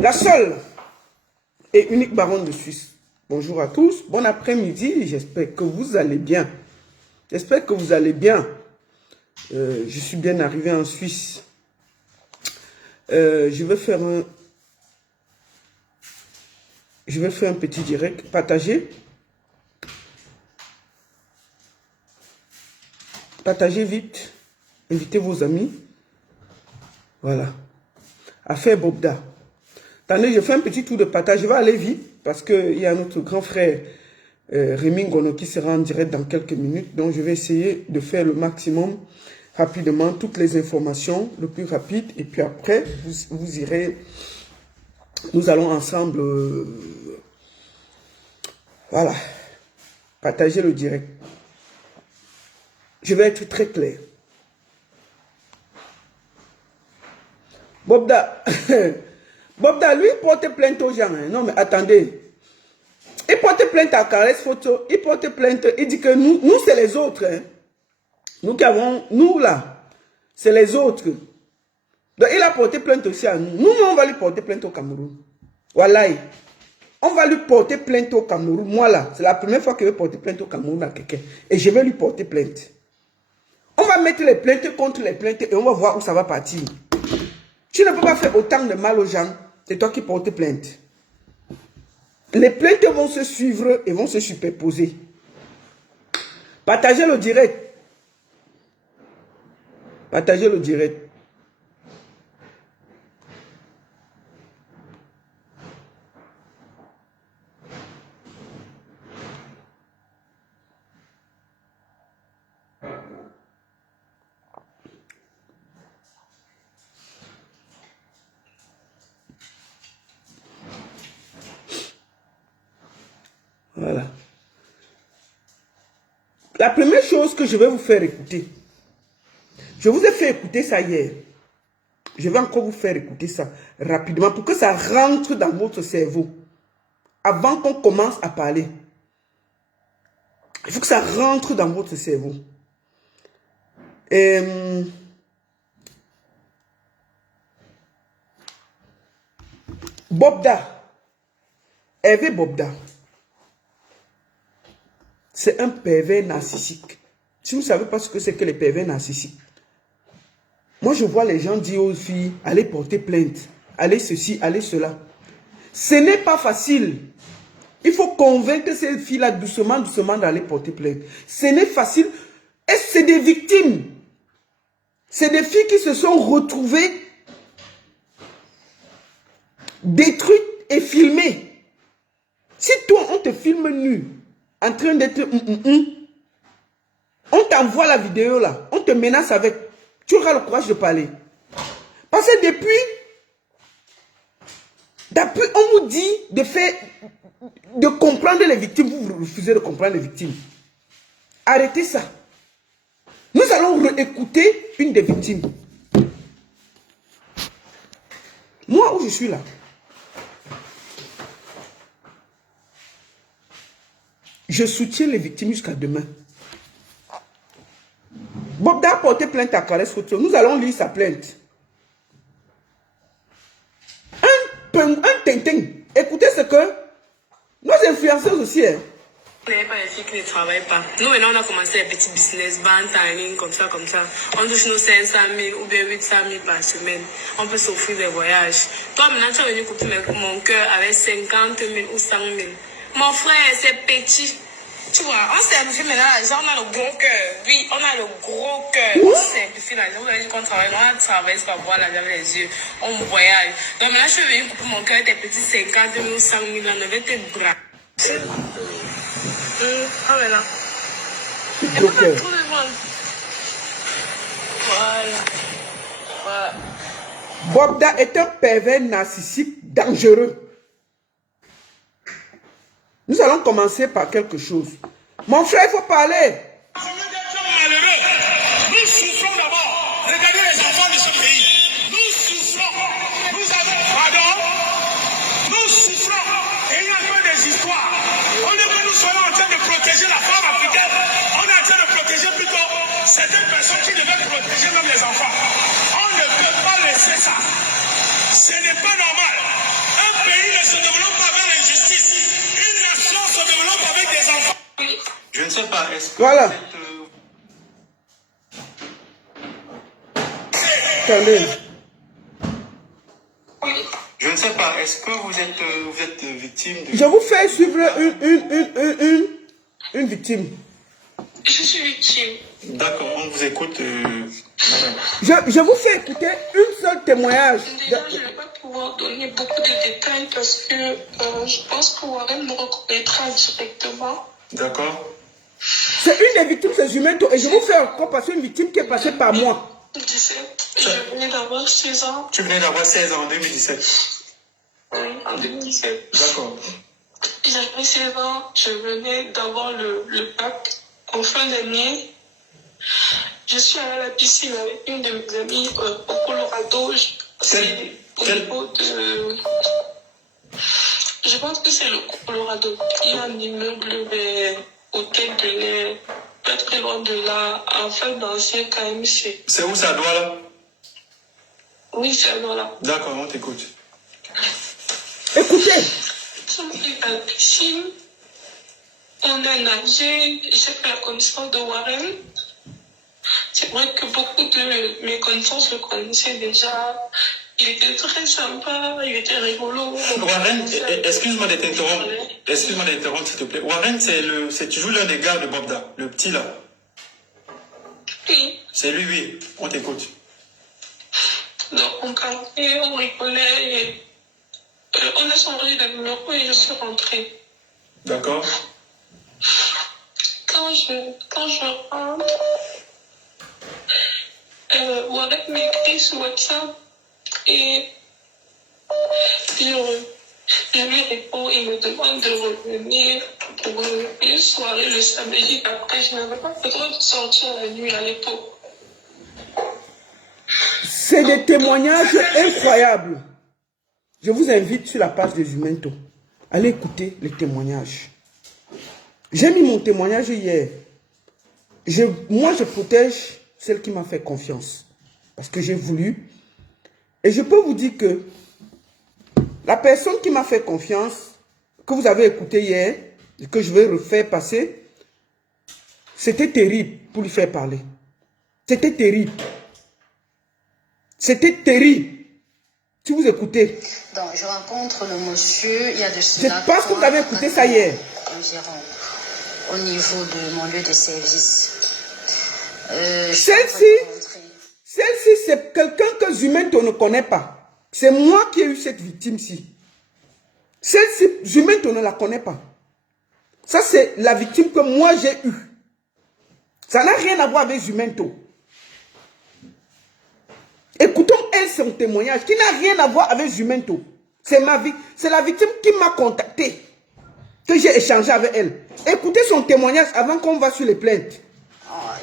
La seule et unique baronne de Suisse. Bonjour à tous, bon après-midi, j'espère que vous allez bien. J'espère que vous allez bien. Je suis bien arrivé en Suisse. Je vais faire un petit direct, partager. Partagez vite, invitez vos amis. Voilà. Affaire Bobda. Attendez, je fais un petit tour de partage. Je vais aller vite parce qu'il y a notre grand frère Rémi Ngono qui sera en direct dans quelques minutes. Donc, je vais essayer de faire le maximum rapidement, toutes les informations le plus rapide. Et puis après, vous irez, nous allons ensemble, voilà, partager le direct. Je vais être très clair. Bobda, Bobda, lui, il porte plainte aux gens. Hein. Non, mais attendez. Il porte plainte à Caresse Photo. Il porte plainte. Il dit que nous c'est les autres. Hein. Nous qui avons, nous là, c'est les autres. Donc, il a porté plainte aussi à nous. Nous, on va lui porter plainte au Cameroun. Voilà. On va lui porter plainte au Cameroun. Moi là, c'est la première fois que je vais porter plainte au Cameroun à quelqu'un. Et je vais lui porter plainte. On va mettre les plaintes contre les plaintes et on va voir où ça va partir. Tu ne peux pas faire autant de mal aux gens. C'est toi qui portes plainte. Les plaintes vont se suivre et vont se superposer. Partagez le direct. Partagez le direct. Voilà. La première chose que je vais vous faire écouter, je vous ai fait écouter ça hier. Je vais encore vous faire écouter ça rapidement pour que ça rentre dans votre cerveau. Avant qu'on commence à parler. Il faut que ça rentre dans votre cerveau. Bobda. Hervé Bobda. C'est un pervers narcissique. Si vous ne savez pas ce que c'est que les pervers narcissiques, moi je vois les gens dire aux filles, allez porter plainte, allez ceci, allez cela. Ce n'est pas facile. Il faut convaincre ces filles-là doucement, doucement d'aller porter plainte. Ce n'est facile. Et c'est des victimes. C'est des filles qui se sont retrouvées détruites et filmées. Si toi, on te filme nu, en train d'être on t'envoie la vidéo là, on te menace avec, tu auras le courage de parler. Parce que depuis on vous dit de comprendre les victimes, vous refusez de comprendre les victimes. Arrêtez ça. Nous allons écouter une des victimes. Moi où je suis là, je soutiens les victimes jusqu'à demain. Bobda a porté plainte à Caresse Photo. Nous allons lire sa plainte. Un tintin. Écoutez ce que nos influenceurs aussi. Hein. On n'avait pas les filles qui ne travaillent pas. Nous, maintenant, on a commencé un petit business, vente en ligne, comme ça, comme ça. On touche nos 500 000 ou bien 800 000 par semaine. On peut s'offrir des voyages. Toi, maintenant, tu es venu couper mon cœur avec 50 000 ou 100 000. Mon frère, c'est petit. Tu vois, on simplifie maintenant l'argent, on a le gros cœur. Oui, on a le gros cœur. On simplifie l'argent. Vous avez dit qu'on travaille, on a travaillé jusqu'à voir l'argent avec les yeux. On voyage. Donc maintenant, je suis venu couper mon cœur, tes petits 50 000 ou 100 000, là, ne vais te bras. Ah, mais là. Gros cœur. Voilà. Voilà. Bobda est un pervers narcissique dangereux. Nous allons commencer par quelque chose. Mon frère, il faut parler. Nous souffrons d'abord. Regardez les enfants de ce pays. Nous souffrons. Nous avons pardon. Nous souffrons. Et il y a peu des histoires. Au lieu que nous soyons en train de protéger la femme africaine, on est en train de protéger plutôt certaines personnes qui devaient protéger même les enfants. On ne peut pas laisser ça. Ce n'est pas normal. sais pas, est-ce que Voilà. vous êtes... Attendez. Oui. Je ne sais pas, est-ce que vous êtes victime de... Je vous fais suivre une victime. Je suis victime. D'accord, on vous écoute. Madame. Je vous fais écouter une seule témoignage. Déjà, je ne vais pas pouvoir donner beaucoup de détails parce que je pense que Warren me reconnaîtra directement. D'accord. C'est une des victimes, c'est Jumento. Et je vous fais encore passer une victime qui est passée par moi. 17, je venais d'avoir 16 ans. Tu venais d'avoir 16 ans en 2017. Oui, en 2017. D'accord. J'avais 16 ans, je venais d'avoir le bac en fin d'année. Je suis allée à la piscine avec une de mes amies au Colorado. C'est au niveau de... Je pense que c'est le Colorado. Il y a un immeuble vers Hôtel de l'air, pas très loin de là, en fait d'ancien KMC. C'est où ça doit là? Oui, c'est là. D'accord, on t'écoute. Écoutez. On est à la piscine, on a nagé, j'ai fait la connaissance de Warren. C'est vrai que beaucoup de mes connaissances le connaissaient déjà. Il était très sympa, il était rigolo. Warren, excuse-moi de t'interrompre. Excuse-moi de t'interrompre, s'il te plaît. Warren, c'est toujours l'un des gars de Bobda, le petit là. Oui. C'est lui, oui. On t'écoute. Donc on parlait, on rigolait, et on a changé de numéro et je suis rentrée. D'accord. Quand je rentre, Warren m'écrit sur WhatsApp et je lui réponds, il me demande de revenir pour une soirée le samedi après. Je n'avais pas le droit de sortir la nuit à l'époque. C'est des témoignages incroyables. Je vous invite sur la page de Jumento. Allez écouter les témoignages. J'ai mis mon témoignage hier. Moi, je protège celle qui m'a fait confiance. Parce que j'ai voulu. Et je peux vous dire que la personne qui m'a fait confiance, que vous avez écouté hier, et que je vais refaire passer, c'était terrible pour lui faire parler. C'était terrible. C'était terrible. Si vous écoutez. Donc, je rencontre le monsieur, il y a de cela. Je pense que vous avez écouté ça hier. Au niveau de mon lieu de service. Celle-ci, c'est quelqu'un que Jumento ne connaît pas. C'est moi qui ai eu cette victime-ci. Celle-ci, Jumento ne la connaît pas. Ça, c'est la victime que moi j'ai eue. Ça n'a rien à voir avec Jumento. Écoutons elle son témoignage qui n'a rien à voir avec Jumento. C'est la victime qui m'a contacté. Que j'ai échangé avec elle. Écoutez son témoignage avant qu'on va sur les plaintes.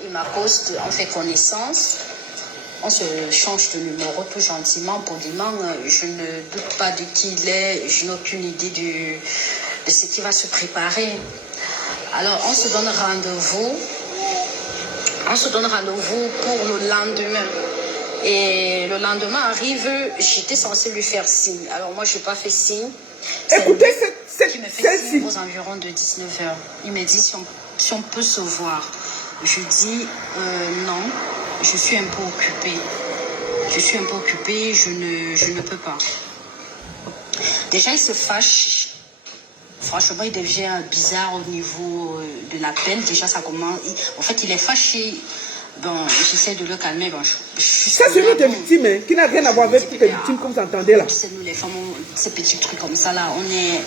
Il m'accoste, on fait connaissance. On se change de numéro tout gentiment, poliment. Je ne doute pas de qui il est. Je n'ai aucune idée de ce qui va se préparer. Alors, on se donne rendez-vous. On se donne rendez-vous pour le lendemain. Et le lendemain arrive, j'étais censée lui faire signe. Alors moi, je n'ai pas fait signe. Écoutez qui me fait celle-ci. signe aux environs de 19h. Il me dit si on peut se voir. Je dis non, je suis un peu occupée. Je suis un peu occupée, je ne peux pas. Déjà, il se fâche. Franchement, il devient bizarre au niveau de l'appel. Déjà, ça commence. En fait, il est fâché. Bon, j'essaie de le calmer. Bon, ça, c'est une autre victime hein, qui n'a rien à voir avec toutes les victimes que vous entendez là. C'est nous les femmes, ces petits trucs comme ça là. On est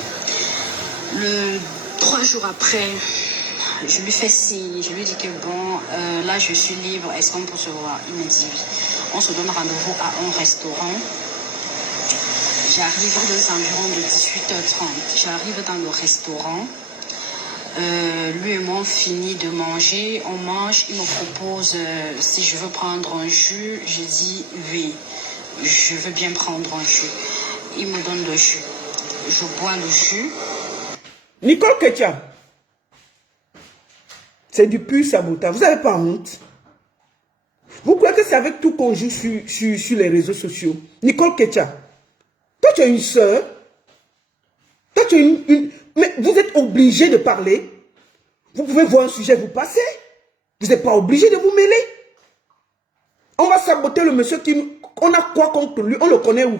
3 jours après. Je lui fais signe. Je lui dis que bon, là je suis libre. Est-ce qu'on peut se voir? Il me dit oui. On se donne rendez-vous à un restaurant. J'arrive aux environs de 18h30. J'arrive dans le restaurant. Lui et moi on finit de manger, on mange, il me propose si je veux prendre un jus, je dis oui, je veux bien prendre un jus. Il me donne le jus, je bois le jus. Nicole Ketia, c'est du pur sabotage, vous n'avez pas honte? Vous croyez que c'est avec tout qu'on joue sur les réseaux sociaux? Nicole Ketia, toi tu as une soeur, toi tu as une... Mais vous êtes obligé de parler. Vous pouvez voir un sujet, vous passez. Vous n'êtes pas obligé de vous mêler. On va saboter le monsieur qui... On a quoi contre lui? On le connaît où?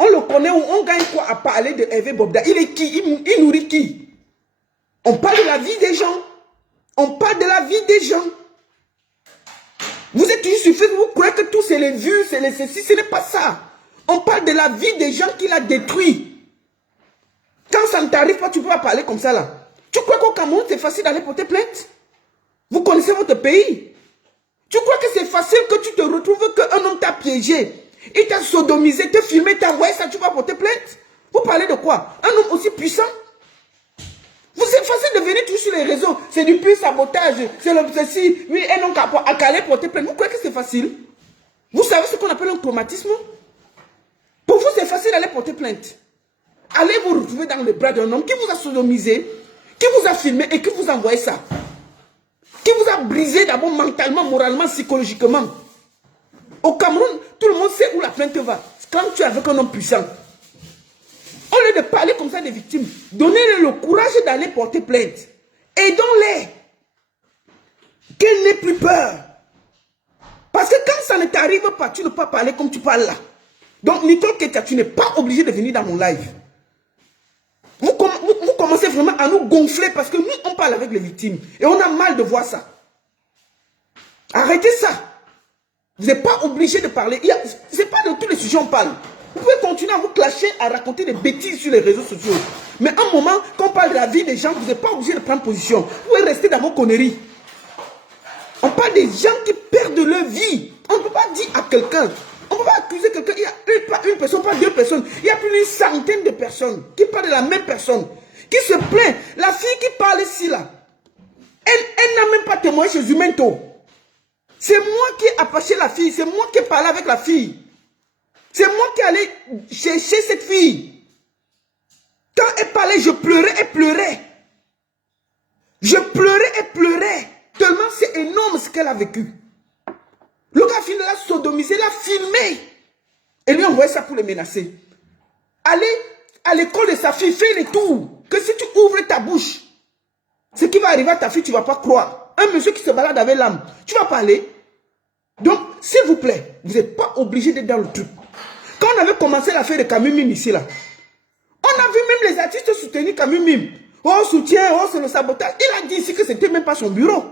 On le connaît où? On gagne quoi à parler de Hervé Bobda? Il est qui? Il nourrit qui? On parle de la vie des gens. On parle de la vie des gens. Vous êtes toujours suffisant, vous croyez que tout c'est les vues, c'est les ceci, ce n'est pas ça. On parle de la vie des gens qu'il a détruit. Quand ça ne t'arrive pas, tu ne peux pas parler comme ça là. Tu crois qu'au Cameroun, c'est facile d'aller porter plainte? Vous connaissez votre pays. Tu crois que c'est facile que tu te retrouves qu'un homme t'a piégé, il t'a sodomisé, t'a filmé, t'a envoyé ça, tu vas porter plainte? Vous parlez de quoi? Un homme aussi puissant? Vous êtes facile de venir tout sur les réseaux. C'est du pur sabotage. C'est le ceci. Oui, et non à Calais porter plainte. Vous croyez que c'est facile? Vous savez ce qu'on appelle un traumatisme? Pour vous, c'est facile d'aller porter plainte. Allez vous retrouver dans les bras d'un homme qui vous a sodomisé, qui vous a filmé et qui vous a envoyé ça. Qui vous a brisé d'abord mentalement, moralement, psychologiquement. Au Cameroun, tout le monde sait où la plainte va. Quand tu es avec un homme puissant. Au lieu de parler comme ça des victimes, donnez-leur le courage d'aller porter plainte. Aidons-les. Qu'elles n'aient plus peur. Parce que quand ça ne t'arrive pas, tu ne peux pas parler comme tu parles là. Donc, Nicole Ketia, tu n'es pas obligé de venir dans mon live. Vous commencez vraiment à nous gonfler parce que nous, on parle avec les victimes. Et on a mal de voir ça. Arrêtez ça. Vous n'êtes pas obligé de parler. Ce n'est pas de tous les sujets on parle. Vous pouvez continuer à vous clasher, à raconter des bêtises sur les réseaux sociaux. Mais à un moment, quand on parle de la vie des gens, vous n'êtes pas obligé de prendre position. Vous pouvez rester dans vos conneries. On parle des gens qui perdent leur vie. On ne peut pas dire à quelqu'un, on ne peut pas accuser quelqu'un. Il y a pas une personne, pas deux personnes. Il y a plus d'une centaine de personnes qui parlent de la même personne. Qui se plaint. La fille qui parle ici, là, elle n'a même pas témoigné chez Zumento. C'est moi qui ai apaché la fille. C'est moi qui ai parlé avec la fille. C'est moi qui allais chercher cette fille. Quand elle parlait, je pleurais et pleurais. Je pleurais et pleurais. Tellement c'est énorme ce qu'elle a vécu. Le gars fini l'a sodomisé, l'a filmé. Et lui envoyé ça pour le menacer. Allez à l'école de sa fille, fais les tours. Que si tu ouvres ta bouche, ce qui va arriver à ta fille, tu ne vas pas croire. Un monsieur qui se balade avec l'âme, tu vas parler. Donc, s'il vous plaît, vous n'êtes pas obligé d'être dans le truc. Quand on avait commencé l'affaire de Camus Mime ici, là, on a vu même les artistes soutenir Camus Mime. Oh, soutien, oh, c'est le sabotage. Il a dit ici que ce n'était même pas son bureau.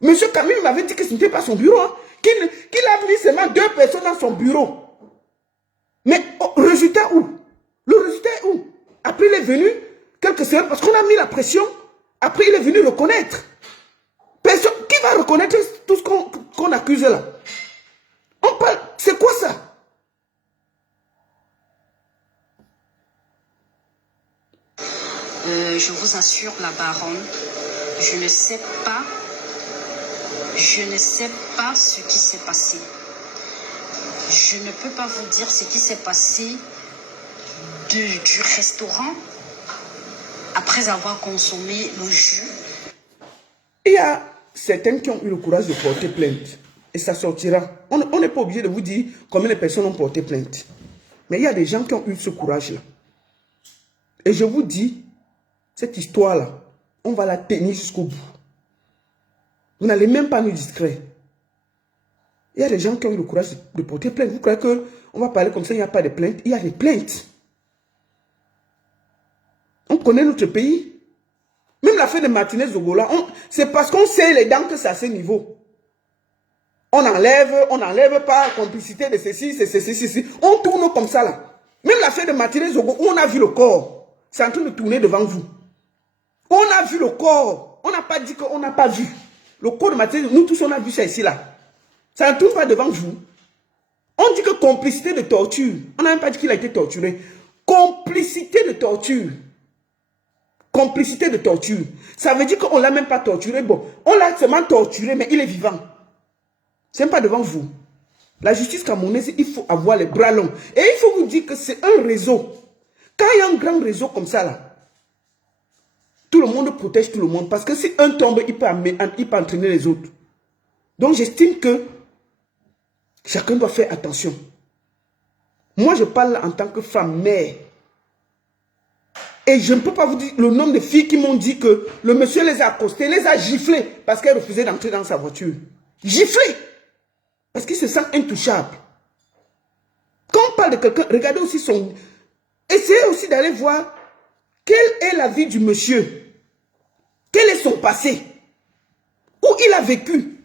Monsieur Camus m'avait dit que ce n'était pas son bureau. Hein, qu'il a mis seulement 2 personnes dans son bureau. Mais oh, résultat où? Le résultat est où? Après, il est venu, quelques semaines, parce qu'on a mis la pression. Après, il est venu reconnaître. Personne, qui va reconnaître tout ce qu'on accuse là? On parle, c'est quoi ça? Je vous assure, la baronne, je ne sais pas ce qui s'est passé. Je ne peux pas vous dire ce qui s'est passé du restaurant après avoir consommé le jus. Il y a certains qui ont eu le courage de porter plainte. Et ça sortira. On n'est pas obligé de vous dire combien de personnes ont porté plainte. Mais il y a des gens qui ont eu ce courage-là. Et je vous dis, cette histoire-là, on va la tenir jusqu'au bout. Vous n'allez même pas nous distraire. Il y a des gens qui ont eu le courage de porter plainte. Vous croyez qu'on va parler comme ça, il n'y a pas de plainte? Il y a des plaintes. On connaît notre pays. Même l'affaire de Martinez Zogola, c'est parce qu'on sait les dents que c'est à ce niveau. On n'enlève pas complicité de ceci, c'est ceci. On tourne comme ça là. Même l'affaire de Martinez Zogola, on a vu le corps. C'est en train de tourner devant vous. On a vu le corps. On n'a pas dit qu'on n'a pas vu. Le corps de Martinez, nous tous on a vu ça ici là. Ça ne tourne pas devant vous. On dit que complicité de torture. On n'a même pas dit qu'il a été torturé. Complicité de torture. Complicité de torture. Ça veut dire qu'on ne l'a même pas torturé. Bon, on l'a seulement torturé, mais il est vivant. Ce n'est pas devant vous. La justice camerounaise, il faut avoir les bras longs. Et il faut vous dire que c'est un réseau. Quand il y a un grand réseau comme ça, là, tout le monde protège tout le monde. Parce que si un tombe, il peut entraîner les autres. Donc j'estime que chacun doit faire attention. Moi, je parle en tant que femme, mère. Et je ne peux pas vous dire le nombre de filles qui m'ont dit que le monsieur les a accostées, les a giflées parce qu'elles refusaient d'entrer dans sa voiture. Giflées. Parce qu'il se sent intouchable. Quand on parle de quelqu'un, regardez aussi son... Essayez aussi d'aller voir quelle est la vie du monsieur. Quel est son passé? Où il a vécu?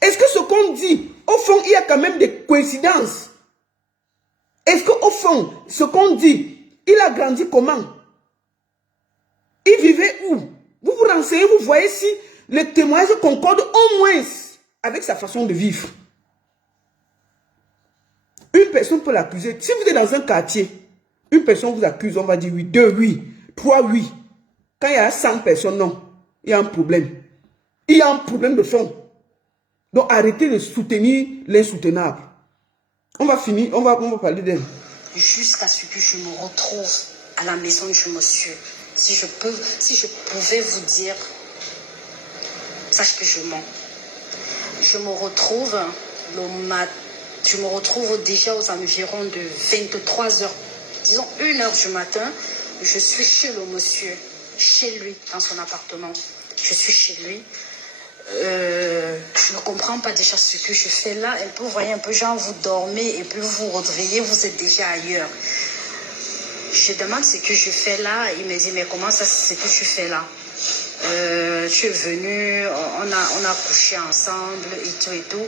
Est-ce que ce qu'on dit, au fond, il y a quand même des coïncidences? Est-ce qu'au fond, ce qu'on dit, il a grandi comment? Il vivait où? Vous vous renseignez, vous voyez si les témoignages concordent au moins avec sa façon de vivre. Une personne peut l'accuser. Si vous êtes dans un quartier, une personne vous accuse, on va dire oui, 2 oui, 3 oui. Quand il y a 100 personnes, non. Il y a un problème. Il y a un problème de fond. Donc arrêtez de soutenir l'insoutenable. On va finir, on va parler d'elle. Jusqu'à ce que je me retrouve à la maison du monsieur. Si je pouvais vous dire, sache que je mens. Je me retrouve déjà aux environs de 23h, disons 1h du matin. Je suis chez le monsieur, chez lui, dans son appartement. Je suis chez lui. Je ne comprends pas déjà ce que je fais là. Un peu, vous voyez, un peu genre vous dormez et puis vous vous réveillez, vous êtes déjà ailleurs. Je demande ce que je fais là. Il me dit, mais comment ça, c'est ce que tu fais là? Tu es venu, on a couché ensemble et tout et tout.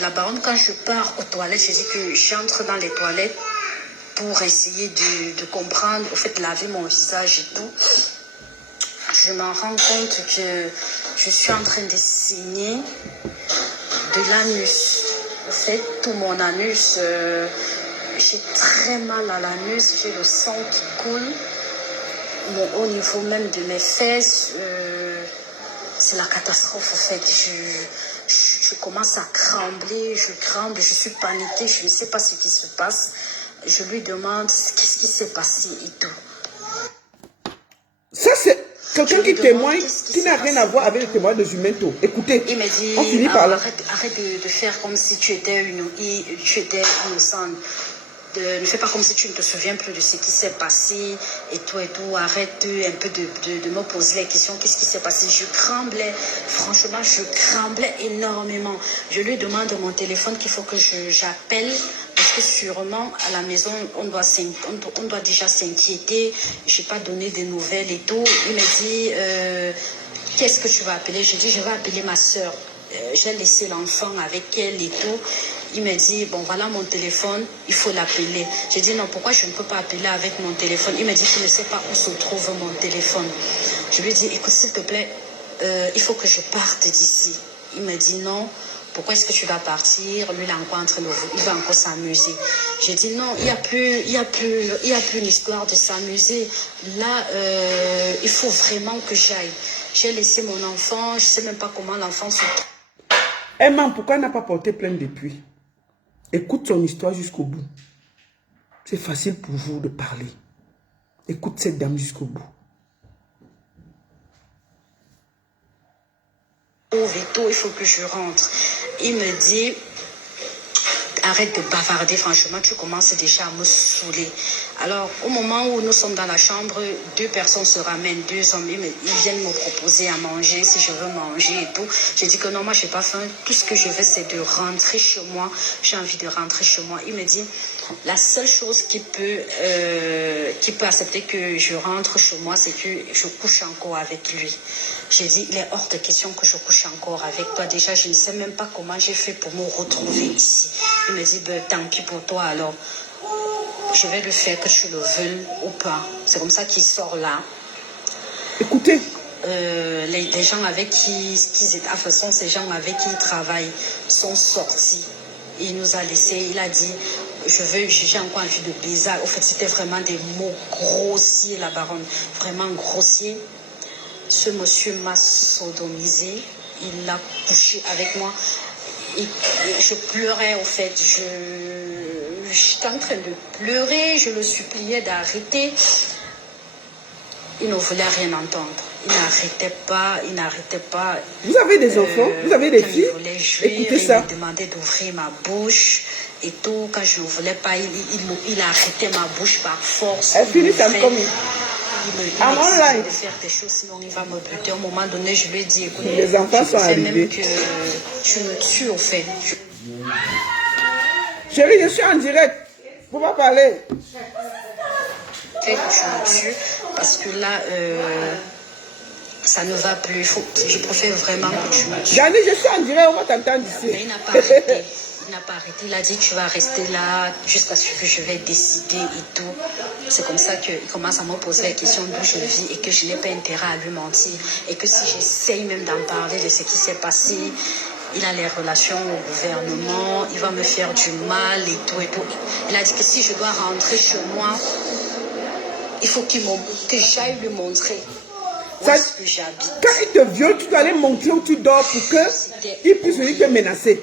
La baronne, quand je pars aux toilettes, je dis que j'entre dans les toilettes pour essayer de comprendre, au fait, laver mon visage et tout. Je m'en rends compte que je suis en train de saigner de l'anus. En fait, tout mon anus, j'ai très mal à l'anus, j'ai le sang qui coule. Au niveau même de mes fesses, c'est la catastrophe en fait. Je commence à trembler, je tremble, je suis paniquée, je ne sais pas ce qui se passe. Je lui demande qu'est-ce qui s'est passé et tout. Ça c'est quelqu'un qui témoigne, qui n'a rien à voir avec le témoignage de Jumento. Écoutez, il m'a dit, on finit par là. Arrête de faire comme si tu étais innocente. Ne fais pas comme si tu ne te souviens plus de ce qui s'est passé et tout. Arrête un peu de me poser les questions. Qu'est-ce qui s'est passé? Je tremblais. Franchement, je tremblais énormément. Je lui demande mon téléphone qu'il faut que j'appelle. Parce que sûrement, à la maison, on doit déjà s'inquiéter. Je n'ai pas donné de nouvelles et tout. Il m'a dit, qu'est-ce que tu vas appeler? Je dis, je vais appeler ma soeur. J'ai laissé l'enfant avec elle et tout. Il m'a dit, bon, voilà mon téléphone, il faut l'appeler. J'ai dit, non, pourquoi je ne peux pas appeler avec mon téléphone? Il m'a dit qu'il ne sait pas où se trouve mon téléphone. Je lui ai dit, écoute, s'il te plaît, il faut que je parte d'ici. Il m'a dit, non, pourquoi est-ce que tu vas partir? Lui, il va encore s'amuser. J'ai dit, non, il n'y a plus une histoire de s'amuser. Là, il faut vraiment que j'aille. J'ai laissé mon enfant, je ne sais même pas comment l'enfant se... Emma, pourquoi elle n'a pas porté plainte depuis? Écoute son histoire jusqu'au bout. C'est facile pour vous de parler. Écoute cette dame jusqu'au bout. Il faut que je rentre. Il me dit, arrête de bavarder, franchement, tu commences déjà à me saouler. Alors, au moment où nous sommes dans la chambre, 2 personnes se ramènent, 2 hommes, ils viennent me proposer à manger, si je veux manger et tout. J'ai dit que non, moi, je n'ai pas faim. Tout ce que je veux, c'est de rentrer chez moi. J'ai envie de rentrer chez moi. Il me dit, la seule chose qui peut accepter que je rentre chez moi, c'est que je couche encore avec lui. J'ai dit, il est hors de question que je couche encore avec toi. Déjà, je ne sais même pas comment j'ai fait pour me retrouver ici. Il me dit, ben, tant pis pour toi, alors je vais le faire que tu le veuilles ou pas. C'est comme ça qu'il sort là. Écoutez. Les gens avec qui ces gens avec qui il travaille sont sortis. Il nous a laissé, il a dit, j'ai encore envie de baiser. Au fait, c'était vraiment des mots grossiers, la baronne, vraiment grossiers. Ce monsieur m'a sodomisé, il a couché avec moi. Et je pleurais, au fait, j'étais en train de pleurer, je le suppliais d'arrêter. Il ne voulait rien entendre. il n'arrêtait pas. Vous avez des enfants, vous avez des quand filles. il voulait jouir, Écoutez ça. il me demandait d'ouvrir ma bouche et tout. Quand je ne voulais pas, il arrêtait ma bouche par force. Elle finit comme comme Il I'm online. de faire des choses, sinon il va me buter. À un moment donné, je lui ai dit, écoute, Les enfants sont fais même arrivés. que tu me tues au fait. Chérie, je suis en direct. Vous pas parler. Fais que tu me tues parce que là, ça ne va plus. Je préfère vraiment que tu me tues. Dani, je suis en direct, on va t'entendre Mais ici. il n'a pas arrêté. Il n'a pas arrêté. Il a dit tu vas rester là jusqu'à ce que je vais décider et tout. C'est comme ça qu'il commence à me poser la question d'où je vis et que je n'ai pas intérêt à lui mentir. Et que si j'essaye même d'en parler de ce qui s'est passé, il a les relations au gouvernement, il va me faire du mal et tout et tout. Il a dit que si je dois rentrer chez moi, il faut que j'aille lui montrer où Ça- est-ce que j'habite. Quand il te viole, tu dois aller montrer où tu dors pour qu'il puisse venir te menacer.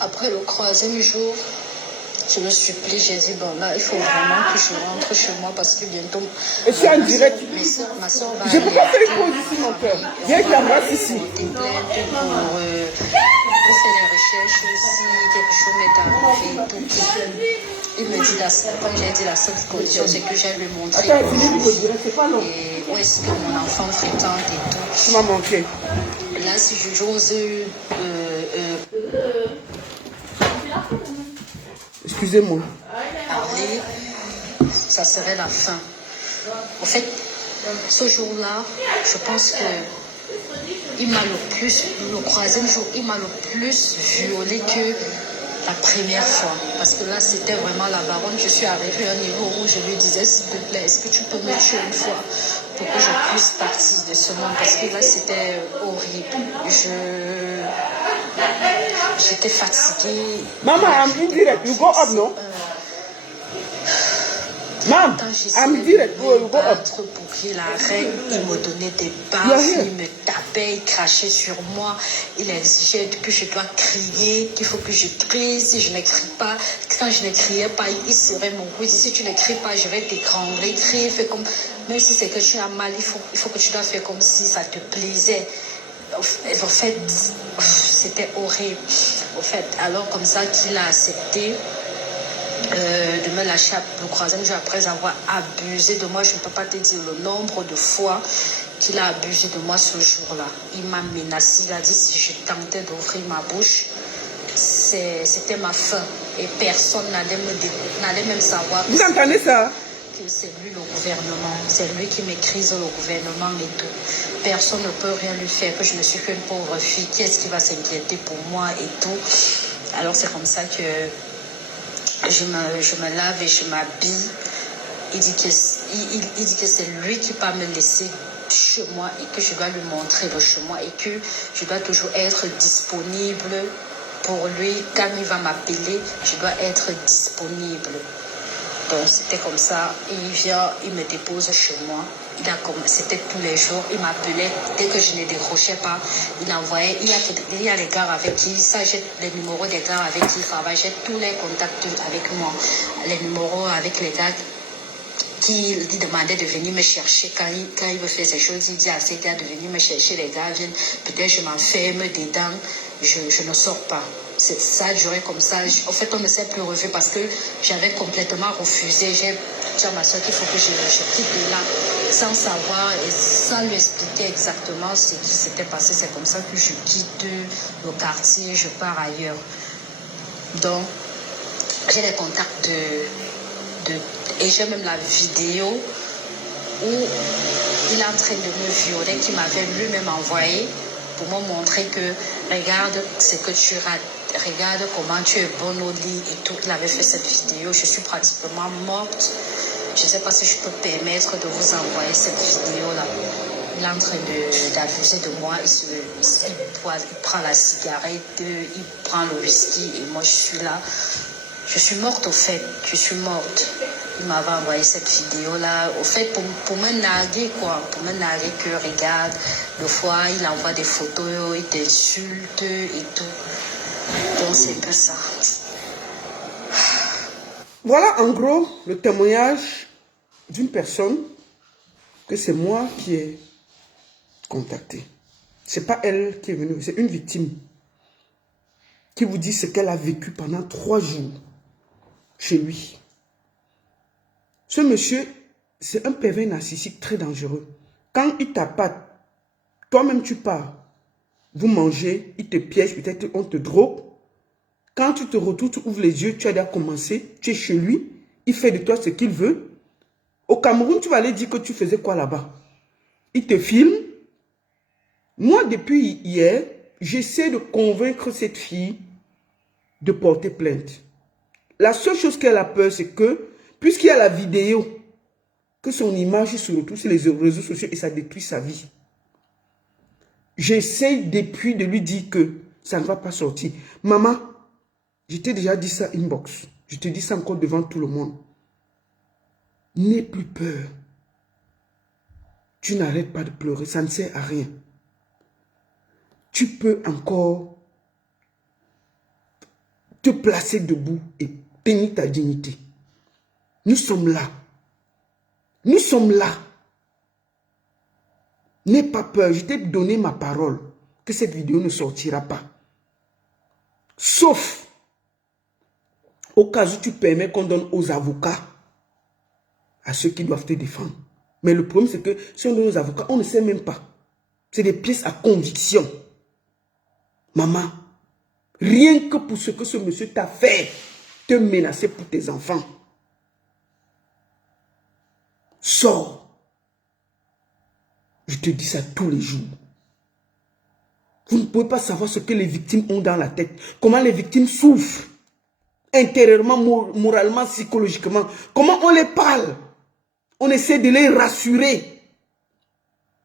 Après le troisième jour, je me supplie, j'ai dit, bon là, il faut vraiment que je rentre chez moi parce que bientôt... Je suis en direct. Ma soeur va Je peux pas faire une aller pause ici, mon cœur. Viens, je t'embrasse ici. porter plainte pour faire les recherches si quelque chose m'est arrivé. Tout. Il me dit, comme j'ai dit, la seule condition, c'est que j'aille lui montrer Attends, finis de me dire, c'est pas long. et où est-ce que mon enfant fréquente et tout. Tu m'as manqué. Là, si j'ose Excusez-moi. parler, ça serait la fin. En fait, ce jour-là, je pense que il m'a le plus, le troisième jour, il m'a le plus violé que la première fois. Parce que là, c'était vraiment la baronne. Je suis arrivée à un niveau où je lui disais, s'il te plaît, est-ce que tu peux me tuer une fois pour que je puisse partir de ce monde? Parce que là, c'était horrible. J'étais fatiguée. Mama, I'm in direct. You go up, no? Mom, Quand I'm j'essayais direct. de You me go up. battre pour qu'il arrête, il me donnait des Yeah, baffes, yeah. il me tapait, il crachait sur moi, il exigeait que je dois crier, qu'il faut que je crie. Si je ne crie pas, quand je ne criais pas, il serait mon coup. Il dit, si tu ne cries pas, je vais t'étrangler. Crie, fais comme, même si c'est que tu as mal, il faut que tu dois faire comme si ça te plaisait. En fait, c'était horrible. En fait, alors comme ça qu'il a accepté de me lâcher le troisième jour après avoir abusé de moi. Je ne peux pas te dire le nombre de fois qu'il a abusé de moi ce jour-là. Il m'a menacé, il a dit si je tentais d'ouvrir ma bouche, c'était ma fin. Et personne n'allait même savoir Vous entendez ça? que c'est lui le gouvernement, c'est lui qui maîtrise le gouvernement et tout. Personne ne peut rien lui faire, que je ne suis qu'une pauvre fille, qui est-ce qui va s'inquiéter pour moi et tout. Alors c'est comme ça que je me lave et je m'habille. Il dit que c'est lui qui va me laisser chez moi et que je dois lui montrer le chemin et que je dois toujours être disponible pour lui. Quand il va m'appeler, je dois être disponible. Donc c'était comme ça, il vient, il me dépose chez moi. C'était tous les jours, il m'appelait dès que je ne décrochais pas. Il envoyait, il y a les gars avec qui, ça j'ai les numéros des gars avec qui il travaille, j'ai tous les contacts avec moi, les numéros avec les gars qui lui demandait de venir me chercher quand il veut faire ces choses. Il dit à ces gars de venir me chercher, les gars viennent, peut-être je m'enferme dedans, je ne sors pas. Ça a duré comme ça. En fait, on ne s'est plus revu parce que j'avais complètement refusé. J'ai dit à ma soeur qu'il faut que je quitte de là sans savoir et sans lui expliquer exactement ce qui s'était passé. C'est comme ça que je quitte le quartier, je pars ailleurs. Donc, j'ai les contacts et j'ai même la vidéo où il est en train de me violer, qu'il m'avait lui-même envoyé pour me montrer que regarde ce que tu rates, regarde comment tu es bonne au lit et tout. Il avait fait cette vidéo, je suis pratiquement morte. Je ne sais pas si je peux permettre de vous envoyer cette vidéo-là. Il est en train d'abuser de moi, il prend la cigarette, il prend le whisky et moi je suis là. Je suis morte au fait, je suis morte. Il m'avait envoyé cette vidéo-là, au fait, pour me narguer, quoi. Pour me narguer que, regarde, le fois, il envoie des photos, il t'insulte et tout. Donc, c'est un peu ça. Voilà en gros le témoignage d'une personne que c'est moi qui ai contacté. Ce n'est pas elle qui est venue, c'est une victime qui vous dit ce qu'elle a vécu pendant 3 jours chez lui. Ce monsieur, c'est un pervers narcissique très dangereux. Quand il t'appâte, toi-même tu pars, vous mangez, il te piège, peut-être on te drogue. Quand tu te retrouves, tu ouvres les yeux, tu as déjà commencé, tu es chez lui, il fait de toi ce qu'il veut. Au Cameroun, tu vas aller dire que tu faisais quoi là-bas? Il te filme. Moi, depuis hier, j'essaie de convaincre cette fille de porter plainte. La seule chose qu'elle a peur, c'est que, puisqu'il y a la vidéo, que son image se retrouve sur les réseaux sociaux et ça détruit sa vie. J'essaie depuis de lui dire que ça ne va pas sortir. Maman, je t'ai déjà dit ça inbox. Je te dis ça encore devant tout le monde. N'aie plus peur. Tu n'arrêtes pas de pleurer, ça ne sert à rien. Tu peux encore te placer debout et tenir ta dignité. Nous sommes là. Nous sommes là. N'aie pas peur, je t'ai donné ma parole que cette vidéo ne sortira pas. Sauf au cas où tu permets qu'on donne aux avocats, à ceux qui doivent te défendre. Mais le problème, c'est que si on donne aux avocats, on ne sait même pas. C'est des pièces à conviction. Maman, rien que pour ce que ce monsieur t'a fait, te menacer pour tes enfants. Sors. Je te dis ça tous les jours. Vous ne pouvez pas savoir ce que les victimes ont dans la tête. Comment les victimes souffrent. Intérieurement, moralement, psychologiquement. Comment on les parle. On essaie de les rassurer.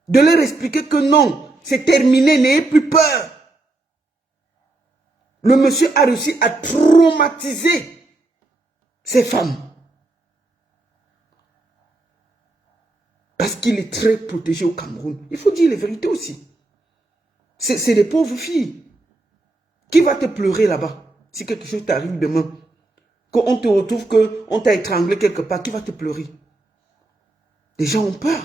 De leur expliquer que non, c'est terminé, n'ayez plus peur. Le monsieur a réussi à traumatiser ces femmes. Parce qu'il est très protégé au Cameroun. Il faut dire les vérités aussi. C'est des pauvres filles. Qui va te pleurer là-bas? Si quelque chose t'arrive demain, qu'on te retrouve qu'on t'a étranglé quelque part, qui va te pleurer? Les gens ont peur.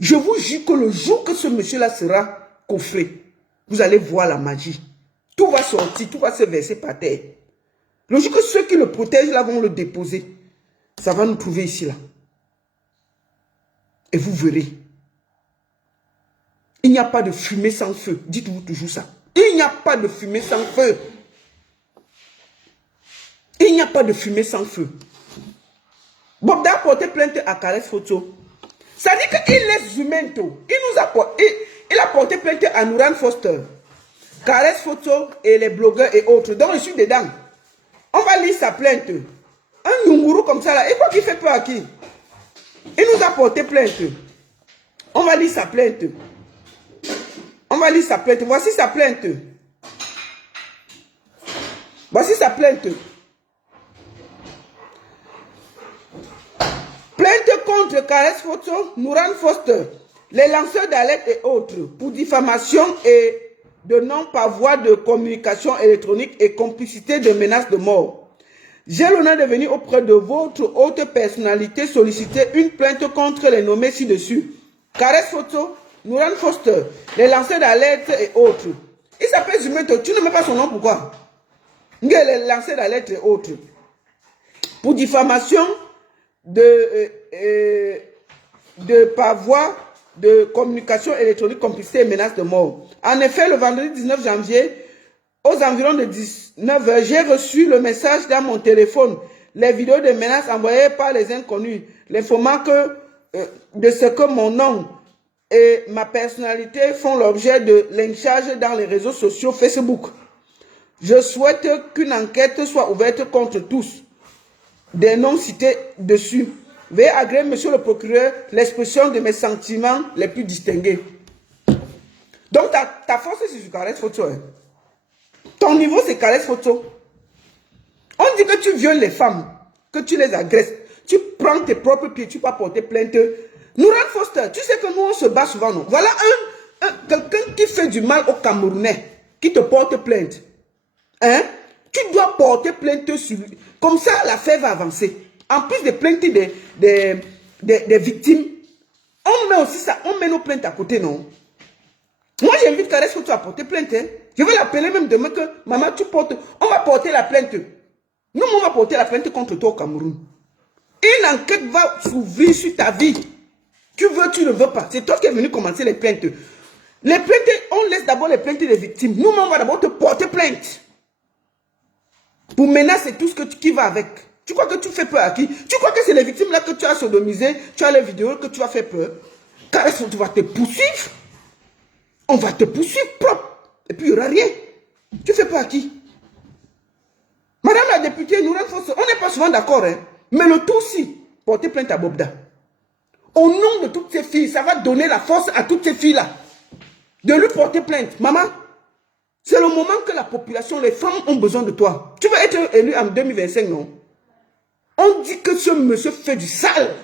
Je vous jure que le jour que ce monsieur-là sera coffré, vous allez voir la magie. Tout va sortir, tout va se verser par terre. Le jour que ceux qui le protègent là vont le déposer, ça va nous trouver ici là. Et vous verrez. Il n'y a pas de fumée sans feu. Dites-vous toujours ça. Il n'y a pas de fumée sans feu. Il n'y a pas de fumée sans feu. Bobda a porté plainte à Caresse Photo. Ça dit qu'il laisse Zumento. Il a porté plainte à Nouran Foster, Caresse Photo et les blogueurs et autres. Donc je suis dedans. On va lire sa plainte. Un Nyunguru comme ça là. Et quoi qu'il fait peur à qui? Il nous a porté plainte. On va lire sa plainte. On va lire sa plainte. Voici sa plainte. Voici sa plainte. Plainte contre Caresse Photo, Nouran Foster, les lanceurs d'alerte et autres pour diffamation et de non par voie de communication électronique et complicité de menaces de mort. J'ai l'honneur de venir auprès de votre haute personnalité solliciter une plainte contre les nommés ci-dessus. Caresse Photo, Nouran Foster, les lanceurs d'alerte et autres. Il s'appelle Zumento. Tu ne mets pas son nom, pourquoi? Les lanceurs d'alerte et autres. Pour diffamation de par voie de communication électronique, complicité et menaces de mort. En effet, le vendredi 19 janvier, aux environs de 19 h, j'ai reçu le message dans mon téléphone, les vidéos de menaces envoyées par les inconnus, l'informant que de ce que mon nom et ma personnalité font l'objet de lynchage dans les réseaux sociaux Facebook. Je souhaite qu'une enquête soit ouverte contre tous. Des noms cités dessus. Veuillez agréer, monsieur le procureur, l'expression de mes sentiments les plus distingués. Donc, ta force, c'est sur Caresse Photo. Hein. Ton niveau, c'est Caresse Photo. On dit que tu violes les femmes, que tu les agresses. Tu prends tes propres pieds, tu vas porter plainte. Nouran Foster, tu sais que nous, on se bat souvent, non? Voilà quelqu'un qui fait du mal aux Camerounais, qui te porte plainte. Hein? Tu dois porter plainte sur lui. Comme ça, l'affaire va avancer. En plus de plaintes des victimes, on met aussi ça, on met nos plaintes à côté, non? Moi, j'invite Caresse Photo à porter plainte. Hein. Je vais l'appeler même demain que, maman, tu portes, on va porter la plainte. Nous, on va porter la plainte contre toi au Cameroun. Une enquête va s'ouvrir sur ta vie. Tu veux, tu ne veux pas. C'est toi qui es venu commencer les plaintes. Les plaintes, on laisse d'abord les plaintes des victimes. Nous, on va d'abord te porter plainte. Pour menacer tout ce qui va avec. Tu crois que tu fais peur à qui? Tu crois que c'est les victimes là que tu as sodomisées, tu as les vidéos que tu as fait peur? Caresse Photo va te poursuivre. On va te poursuivre propre. Et puis il n'y aura rien. Tu fais peur à qui? Madame la députée, nous on n'est pas souvent d'accord. Hein? Mais le tout aussi, porter plainte à Bobda. Au nom de toutes ces filles, ça va donner la force à toutes ces filles-là. De lui porter plainte. Maman, c'est le moment que la population, les femmes ont besoin de toi. Tu vas être élu en 2025, non? On dit que ce monsieur fait du sale.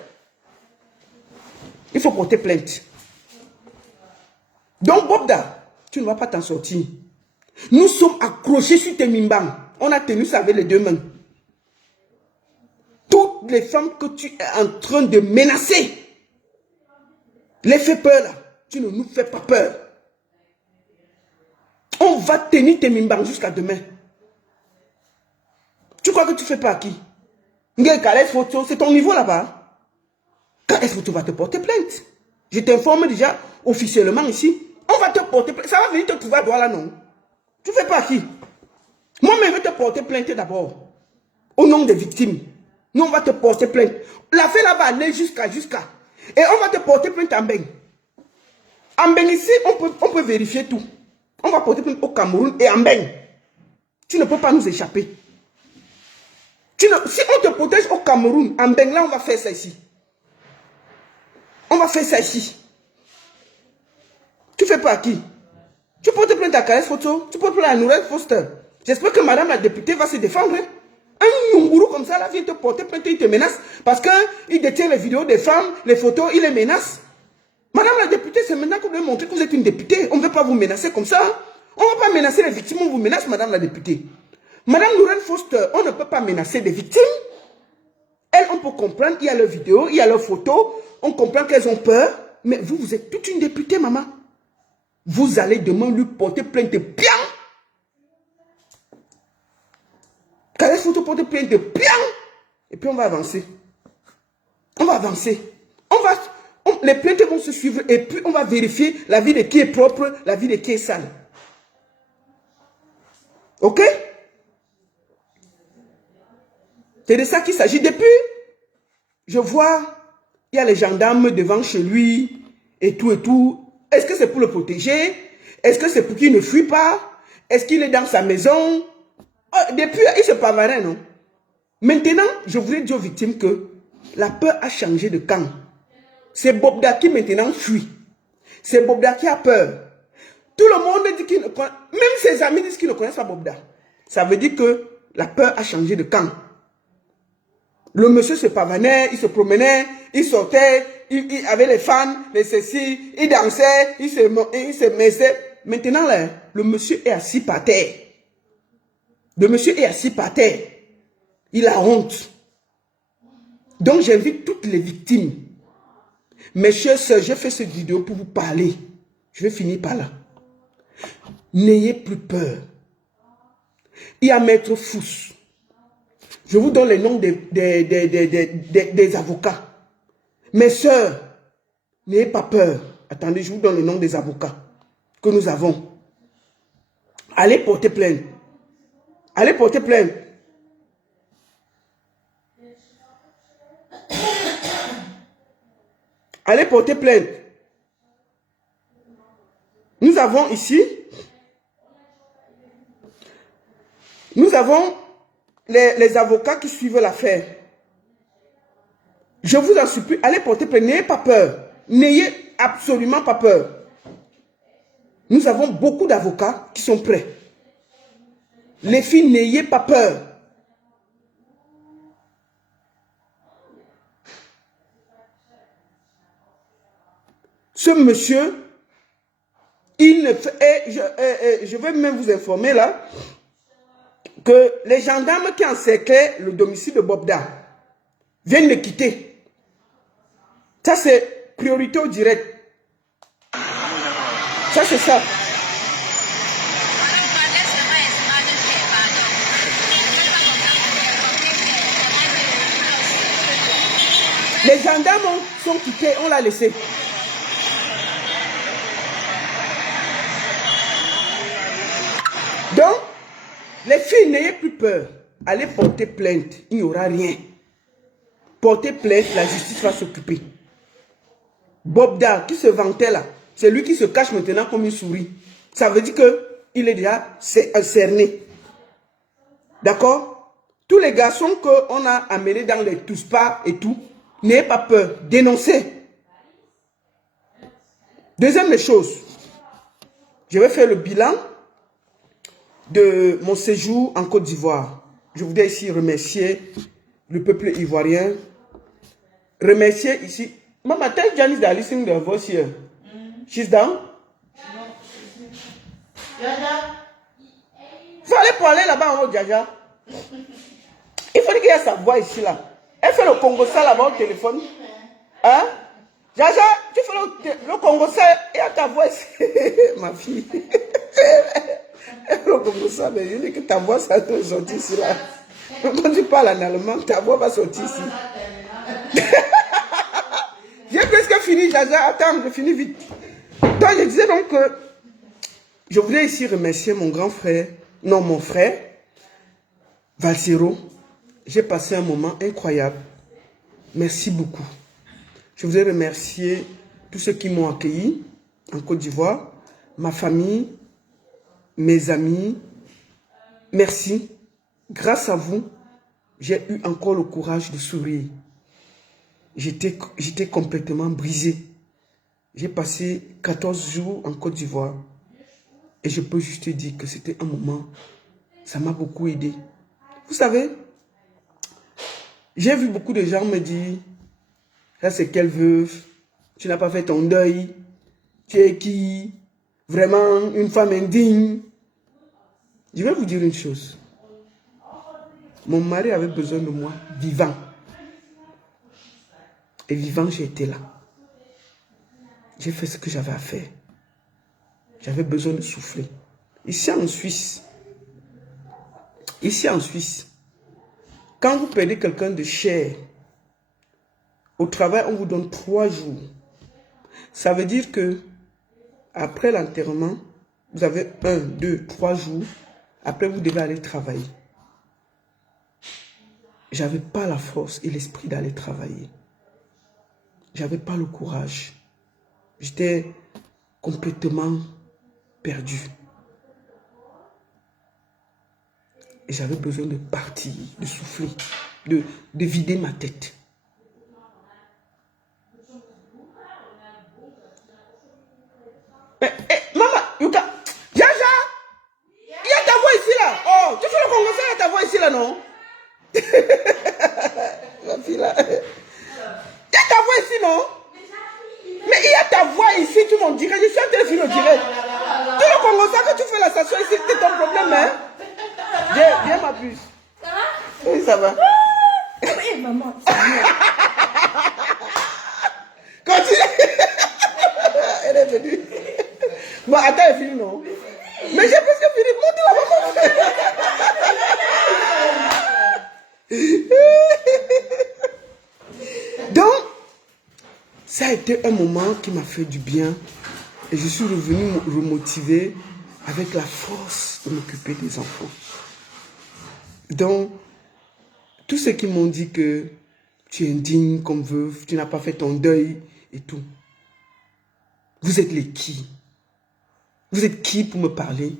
Il faut porter plainte. Donc, Bobda, tu ne vas pas t'en sortir. Nous sommes accrochés sur tes mimbans. On a tenu ça avec les deux mains. Toutes les femmes que tu es en train de menacer, les fais peur là, tu ne nous fais pas peur. On va tenir tes mimbans jusqu'à demain. Tu crois que tu fais pas à qui? Caresse Photo, c'est ton niveau là-bas. Caresse Photo va te porter plainte. Je t'informe déjà officiellement ici. On va te porter plainte. Ça va venir te trouver à droit là, non? Tu fais pas à qui? Moi-même, je vais te porter plainte d'abord. Au nom des victimes. Nous, on va te porter plainte. L'affaire là va aller jusqu'à. Et on va te porter plainte en Beng. En Beng ici, on peut vérifier tout. On va porter plainte au Cameroun et en Beng. Tu ne peux pas nous échapper. Si on te protège au Cameroun, en Beng, là, on va faire ça ici. On va faire ça ici. Tu fais pas à qui? Tu portes plainte à Caresse Photo. Tu portes plainte à Nourel Foster. J'espère que madame la députée va se défendre. Hein? Un Nyunguru comme ça, là, vient te porter plainte, il te menace. Parce qu'il détient les vidéos des femmes, les photos, il les menace. Madame la députée, c'est maintenant que vous devez montrer que vous êtes une députée. On ne veut pas vous menacer comme ça. Hein? On ne va pas menacer les victimes, on vous menace, madame la députée. Madame Nourel Foster, on ne peut pas menacer des victimes. Elles, on peut comprendre, il y a leurs vidéos, il y a leurs photos. On comprend qu'elles ont peur. Mais vous, vous êtes toute une députée, maman. Vous allez demain lui porter plainte bien. Caresse Photo porter plainte bien. Et puis on va avancer. On va avancer. Les plaintes vont se suivre. Et puis on va vérifier la vie de qui est propre, la vie de qui est sale. Ok? C'est de ça qu'il s'agit. Depuis, je vois, il y a les gendarmes devant chez lui et tout et tout. Est-ce que c'est pour le protéger? Est-ce que c'est pour qu'il ne fuit pas? Est-ce qu'il est dans sa maison? Oh, depuis, il se pavarait, non? Maintenant, je voudrais dire aux victimes que la peur a changé de camp. C'est Bobda qui maintenant fuit. C'est Bobda qui a peur. Tout le monde dit qu'il ne connaît, même ses amis disent qu'ils ne connaissent pas Bobda. Ça veut dire que la peur a changé de camp. Le monsieur se pavanait, il se promenait, il sortait, il avait les fans, les ceci, il dansait, il se mettait. Maintenant, là, le monsieur est assis par terre. Le monsieur est assis par terre. Il a honte. Donc, j'invite toutes les victimes. Mes chers soeurs, j'ai fait cette vidéo pour vous parler. Je vais finir par là. N'ayez plus peur. Il y a Maître Fous. Je vous donne les noms des avocats. Mes soeurs, n'ayez pas peur. Attendez, je vous donne le nom des avocats que nous avons. Allez porter plainte. Allez porter plainte. Allez porter plainte. Nous avons ici, nous avons les avocats qui suivent l'affaire. Je vous en supplie, allez porter plainte. N'ayez pas peur. N'ayez absolument pas peur. Nous avons beaucoup d'avocats qui sont prêts. Les filles, n'ayez pas peur. Ce monsieur, il ne fait, je vais même vous informer là, que les gendarmes qui encerclaient le domicile de Bobda viennent le quitter. Ça, c'est priorité au direct. Ça, c'est ça. Les gendarmes sont quittés, on l'a laissé. Donc, les filles, n'ayez plus peur. Allez porter plainte, il n'y aura rien. Portez plainte, la justice va s'occuper. Bobda, qui se vantait là, c'est lui qui se cache maintenant comme une souris. Ça veut dire qu'il est déjà cerné. D'accord? Tous les garçons qu'on a amenés dans les Touspas et tout, n'ayez pas peur, dénoncez. Deuxième des choses, je vais faire le bilan de mon séjour en Côte d'Ivoire. Je voudrais ici remercier le peuple ivoirien. Remercier ici. Mama, tell Janice that listening to her voice here. She's down? Il faut aller pour aller là-bas en haut, Jaja. Il faut qu'il y ait sa voix ici là. Elle fait le Congo ça là-bas au téléphone. Hein? Jaja, tu fais le Congo ça et à ta voix ici. Ma fille. Le Congo ça, mais je dis que ta voix ça doit sortir ici là. Quand tu parles en allemand, ta voix va sortir ici. J'ai presque fini, Jaja. Attends, je finis vite. Donc, je disais donc que je voulais ici remercier mon grand frère, non, mon frère, Valsero. J'ai passé un moment incroyable. Merci beaucoup. Je voudrais remercier tous ceux qui m'ont accueilli en Côte d'Ivoire, ma famille, mes amis. Merci. Grâce à vous, j'ai eu encore le courage de sourire. J'étais complètement brisé. J'ai passé 14 jours en Côte d'Ivoire. Et je peux juste te dire que c'était un moment, ça m'a beaucoup aidé. Vous savez, j'ai vu beaucoup de gens me dire, ça c'est quelle veuve, tu n'as pas fait ton deuil, tu es qui, vraiment une femme indigne. Je vais vous dire une chose. Mon mari avait besoin de moi vivant. Et vivant, j'ai été là. J'ai fait ce que j'avais à faire. J'avais besoin de souffler. Ici en Suisse, quand vous perdez quelqu'un de cher, au travail, on vous donne 3 jours. Ça veut dire que après l'enterrement, vous avez 1, 2, 3 jours. Après, vous devez aller travailler. Je n'avais pas la force et l'esprit d'aller travailler. Je n'avais pas le courage. J'étais complètement perdu. Et j'avais besoin de partir, de souffler, de vider ma tête. Maman, Yuka, Jaja, il y a ta voix ici là. Oh, tu fais le Congo, il y a ta voix ici là, non? Ma fille là. Il y a ta voix ici, non? Mais il y a ta voix ici, tu m'en dirais. Je suis en train de finir le direct. Tu le Congo, ça que tu fais la station ici, c'est ton problème, hein? Viens ma puce. Ça va? Oui, ça va. Oui, maman, c'est bien. Continue. Elle est venue. Bon, attends, elle finit, non? Mais j'ai presque fini. Monte là-bas. Donc, ça a été un moment qui m'a fait du bien. Et je suis revenu me remotiver avec la force de m'occuper des enfants. Donc, tous ceux qui m'ont dit que tu es indigne comme veuve, tu n'as pas fait ton deuil et tout. Vous êtes les qui? Vous êtes qui pour me parler?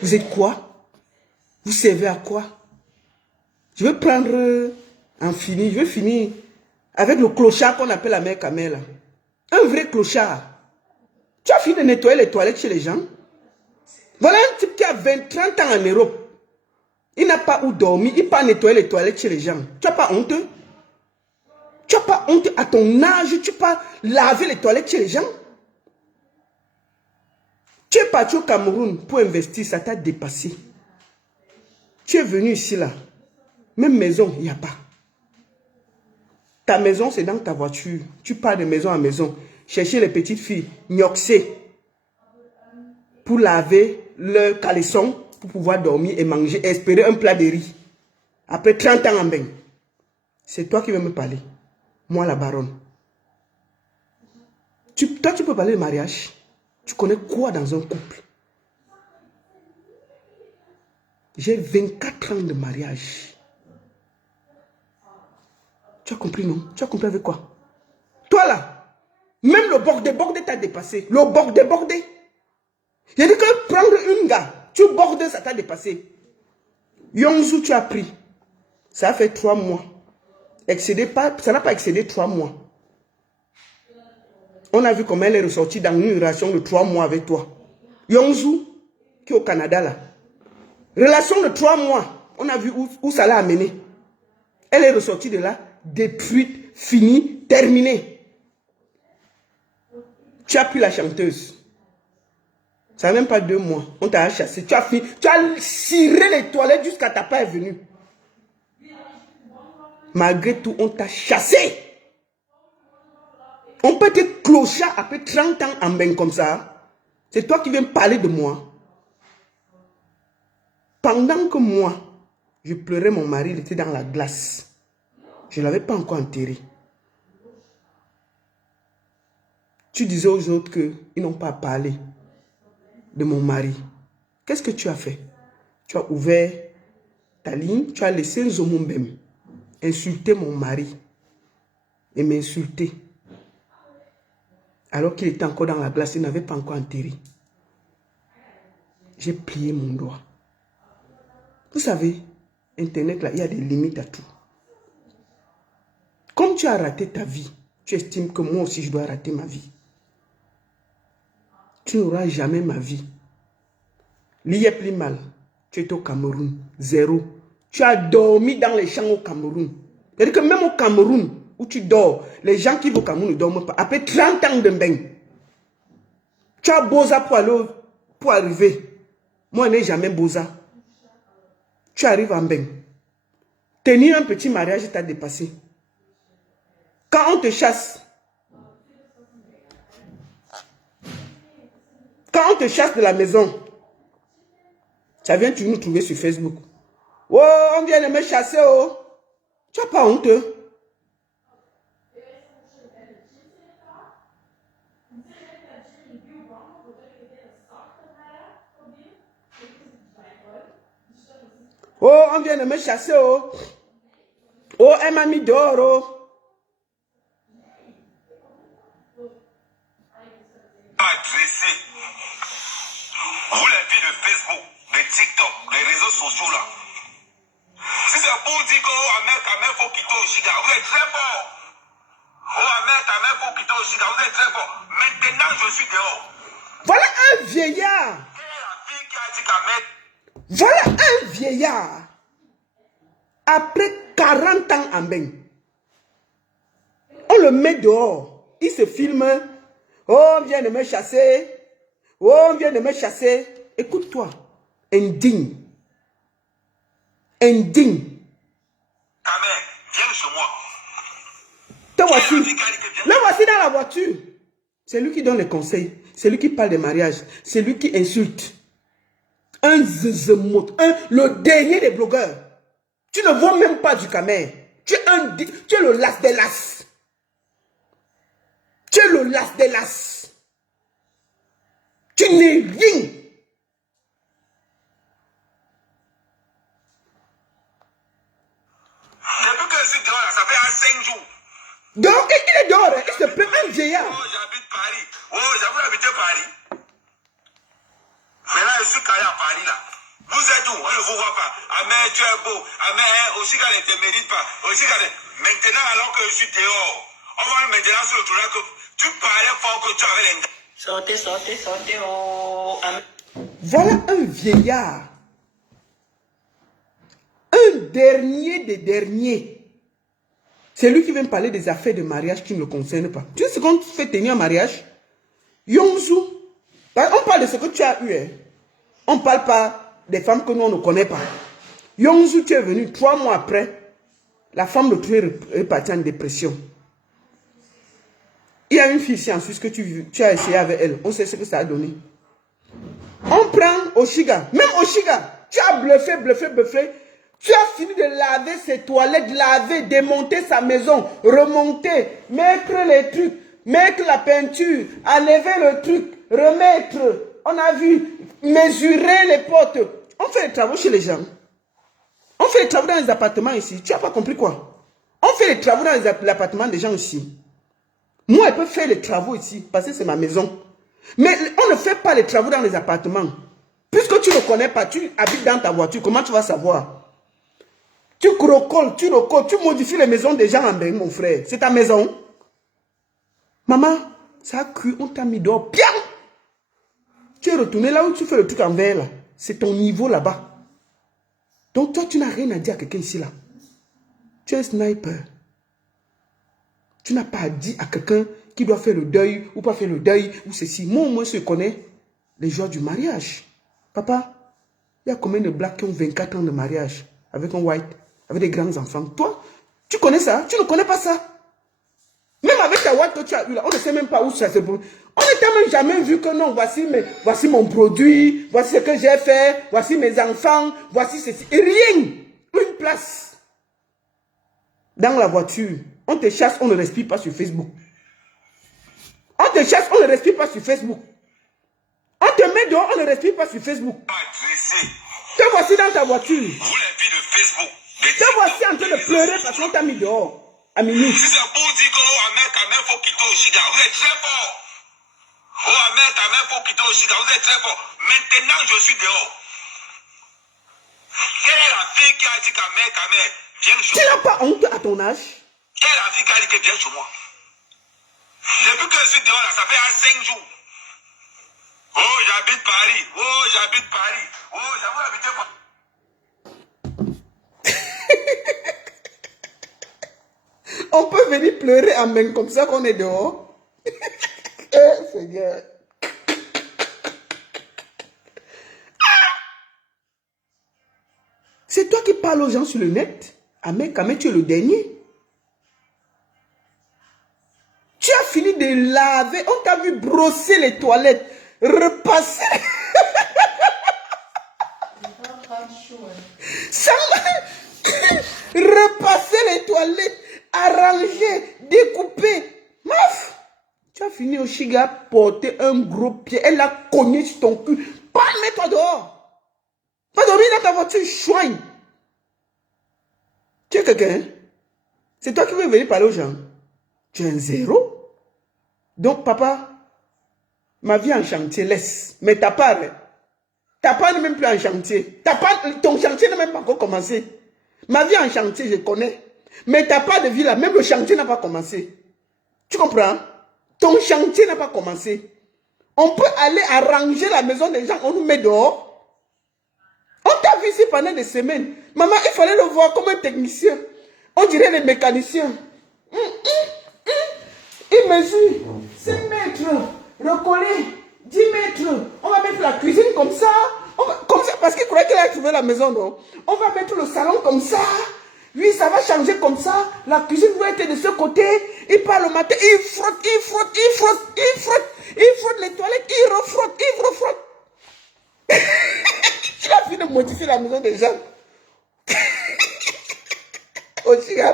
Vous êtes quoi? Vous servez à quoi? Je vais prendre je vais finir avec le clochard qu'on appelle la mère Kamel. Un vrai clochard. Tu as fini de nettoyer les toilettes chez les gens? Voilà un type qui a 30 ans en Europe. Il n'a pas où dormir, il n'a pas nettoyer les toilettes chez les gens. Tu n'as pas honte? Tu n'as pas honte à ton âge? Tu n'as pas laver les toilettes chez les gens? Tu es parti au Cameroun pour investir, ça t'a dépassé. Tu es venu ici là. Même maison, il n'y a pas. Ta maison, c'est dans ta voiture. Tu pars de maison à maison. Chercher les petites filles, gnoxer, pour laver leur caleçon, pour pouvoir dormir et manger, espérer un plat de riz. Après 30 ans en bain. C'est toi qui veux me parler. Moi, la baronne. Toi, tu peux parler de mariage. Tu connais quoi dans un couple? J'ai 24 ans de mariage. Tu as compris, non? Tu as compris avec quoi? Toi, là, même le bordé t'a dépassé. Le bordé. J'ai dit que prendre une gars, tu bordes, ça t'a dépassé. Yongzou, tu as pris. Ça a fait 3 mois. Ça n'a pas excédé 3 mois. On a vu comment elle est ressortie dans une relation de 3 mois avec toi. Yongzou, qui est au Canada là. Relation de 3 mois. On a vu où ça l'a amené. Elle est ressortie de là, détruite, finie, terminée. Tu as pris la chanteuse. Ça n'a même pas 2 mois. On t'a chassé. Tu as fini. Tu as ciré les toilettes jusqu'à ta part est venue. Malgré tout, on t'a chassé. On peut être clochard après 30 ans en bain comme ça. C'est toi qui viens parler de moi. Pendant que moi, je pleurais mon mari, il était dans la glace. Je ne l'avais pas encore enterré. Tu disais aux autres qu'ils n'ont pas parlé de mon mari. Qu'est-ce que tu as fait? Tu as ouvert ta ligne, tu as laissé Nzomumbem insulter mon mari et m'insulter. Alors qu'il était encore dans la glace, il n'avait pas encore enterré. J'ai plié mon doigt. Vous savez, Internet, là, il y a des limites à tout. Comme tu as raté ta vie, tu estimes que moi aussi je dois rater ma vie. Tu n'auras jamais ma vie. L'IA plus mal. Tu es au Cameroun. 0. Tu as dormi dans les champs au Cameroun. C'est-à-dire que même au Cameroun, où tu dors, les gens qui vont au Cameroun ne dorment pas. Après 30 ans de bain, tu as Boza pour arriver. Moi, je n'ai jamais Boza. Tu arrives en bain. Tenir un petit mariage t'a dépassé. Quand on te chasse, de la maison, ça vient tu nous trouver sur Facebook. Oh, on vient de me chasser, oh. Tu n'as pas honte. Oh, on vient de me chasser, oh. Oh, elle m'a mis dehors, oh. Agressé. Vous les filles de Facebook, de TikTok, les réseaux sociaux là. Si c'est pour dire que Ahmed faut quitter au Chiga, vous êtes très fort. Ahmed faut quitter au Chiga, vous êtes très fort. Maintenant je suis dehors. Voilà un vieillard. Quelle est la fille qui a dit qu'Ahmed? Voilà un vieillard. Après 40 ans en bain. On le met dehors. Il se filme. Oh, on vient de me chasser. Oh, on vient de me chasser. Écoute-toi. Indigne. Indigne. Ahmed, viens chez moi. Te voici. Le voici dans la voiture. C'est lui qui donne les conseils. C'est lui qui parle des mariages. C'est lui qui insulte. Un zezemot. Le dernier des blogueurs. Tu ne vois même pas du Camer. Tu es le las des las. Tu es le las des las. Tu n'es rien. Depuis que je suis dehors, ça fait 5 jours. Donc, il est dehors. Il se plaint un vieillard. Oh, j'habite Paris. Oh, j'avoue habiter Paris. Maintenant, je suis calé à Paris là. Vous êtes où? On ne vous voit pas. Ahmed, tu es beau. Ahmed, Oshiga ne te mérite pas. Maintenant, alors que je suis dehors, on va maintenant sur le tour là que tu parlais fort que tu avais les gars. Sortez, oh. Voilà un vieillard. Un dernier des derniers. C'est lui qui vient me parler des affaires de mariage qui ne le concernent pas. Tu sais ce qu'on fait tenir un mariage? Yongzou. On parle de ce que tu as eu. Hein? On ne parle pas des femmes que nous on ne connaît pas. Yongzu, tu es venu 3 mois après. La femme de toi est partie en dépression. Il y a une fille ici en Suisse que tu as essayé avec elle. On sait ce que ça a donné. On prend Oshiga. Même Oshiga, tu as bluffé, bluffé, bluffé. Tu as fini de laver ses toilettes, laver, démonter sa maison, remonter, mettre les trucs, mettre la peinture, enlever le truc, remettre. On a vu, mesurer les portes. On fait les travaux chez les gens. On fait les travaux dans les appartements ici. Tu n'as pas compris quoi? On fait les travaux dans les appartements des gens ici. Moi, je peux faire les travaux ici, parce que c'est ma maison. Mais on ne fait pas les travaux dans les appartements. Puisque tu ne connais pas, tu habites dans ta voiture, comment tu vas savoir? Tu crocoles, tu modifies les maisons des gens en bain, mon frère. C'est ta maison. Maman, ça a cru, on t'a mis dehors. Bien! Tu es retourné là où tu fais le truc en verre, là. C'est ton niveau là-bas. Donc toi, tu n'as rien à dire à quelqu'un ici, là. Tu es un sniper. Tu n'as pas dit à quelqu'un qui doit faire le deuil ou pas faire le deuil ou ceci. Moi, au moins, je connais les joies du mariage. Papa, il y a combien de blacks qui ont 24 ans de mariage avec un white, avec des grands enfants? Toi, tu connais ça? Tu ne connais pas ça? Même avec ta white que tu as eu là, on ne sait même pas où ça se trouve. On ne t'a même jamais vu que non, voici mon produit, voici ce que j'ai fait, voici mes enfants, voici ceci. Et rien, une place. Dans la voiture, on te chasse, on ne respire pas sur Facebook. On te chasse, on ne respire pas sur Facebook. On te met dehors, on ne respire pas sur Facebook. Te voici dans ta voiture. Vous les filles de Facebook. Te voici en train de pleurer parce qu'on t'a mis dehors. À minuit. Si c'est pour dire qu'Amérique, faut quitter Oshiga, vous êtes très fort. Oh, Amérique, faut quitter Oshiga, vous êtes très fort. Maintenant, je suis dehors. Quelle est la fille qui a dit qu'Amérique, viens chez moi? Tu n'as pas honte à ton âge? Quelle est la fille qui a dit qu'elle vient chez moi? Depuis que je suis dehors, là, ça fait 5 jours. Oh, j'habite Paris. Oh, j'habite Paris. Oh, j'avoue habiter Paris. On peut venir pleurer en main comme ça qu'on est dehors. Eh, Seigneur. C'est toi qui parles aux gens sur le net. Amen, quand même, tu es le dernier. Tu as fini de laver. On t'a vu brosser les toilettes. Repasser. Repasser les toilettes. Arranger. Découper. Maf. Tu as fini au Chiga porter un gros pied. Elle a cogné sur ton cul. Pas mets-toi dehors. Pas dormir dans ta voiture. Chouigne. Tu es quelqu'un? C'est toi qui veux venir parler aux gens. Tu es un zéro. Donc, papa, ma vie en chantier, laisse. Mais ta part n'est même plus en chantier. Ton chantier n'a même pas encore commencé. Ma vie en chantier, je connais. Mais ta part de vie là, même le chantier n'a pas commencé. Tu comprends? Ton chantier n'a pas commencé. On peut aller arranger la maison des gens, on nous met dehors. On t'a vu ici pendant des semaines. Maman, il fallait le voir comme un technicien. On dirait les mécaniciens. Il mesure 5 mètres, recoller 10 mètres. On va mettre la cuisine comme ça. Comme ça, parce qu'il croyait qu'il allait trouver la maison, non? On va mettre le salon comme ça. Oui, ça va changer comme ça. La cuisine doit être de ce côté. Il part le matin, il frotte, il frotte, il frotte, il frotte. Il frotte les toilettes, il refrotte, il refrotte. Il a fini de modifier la maison des gens. Oshiga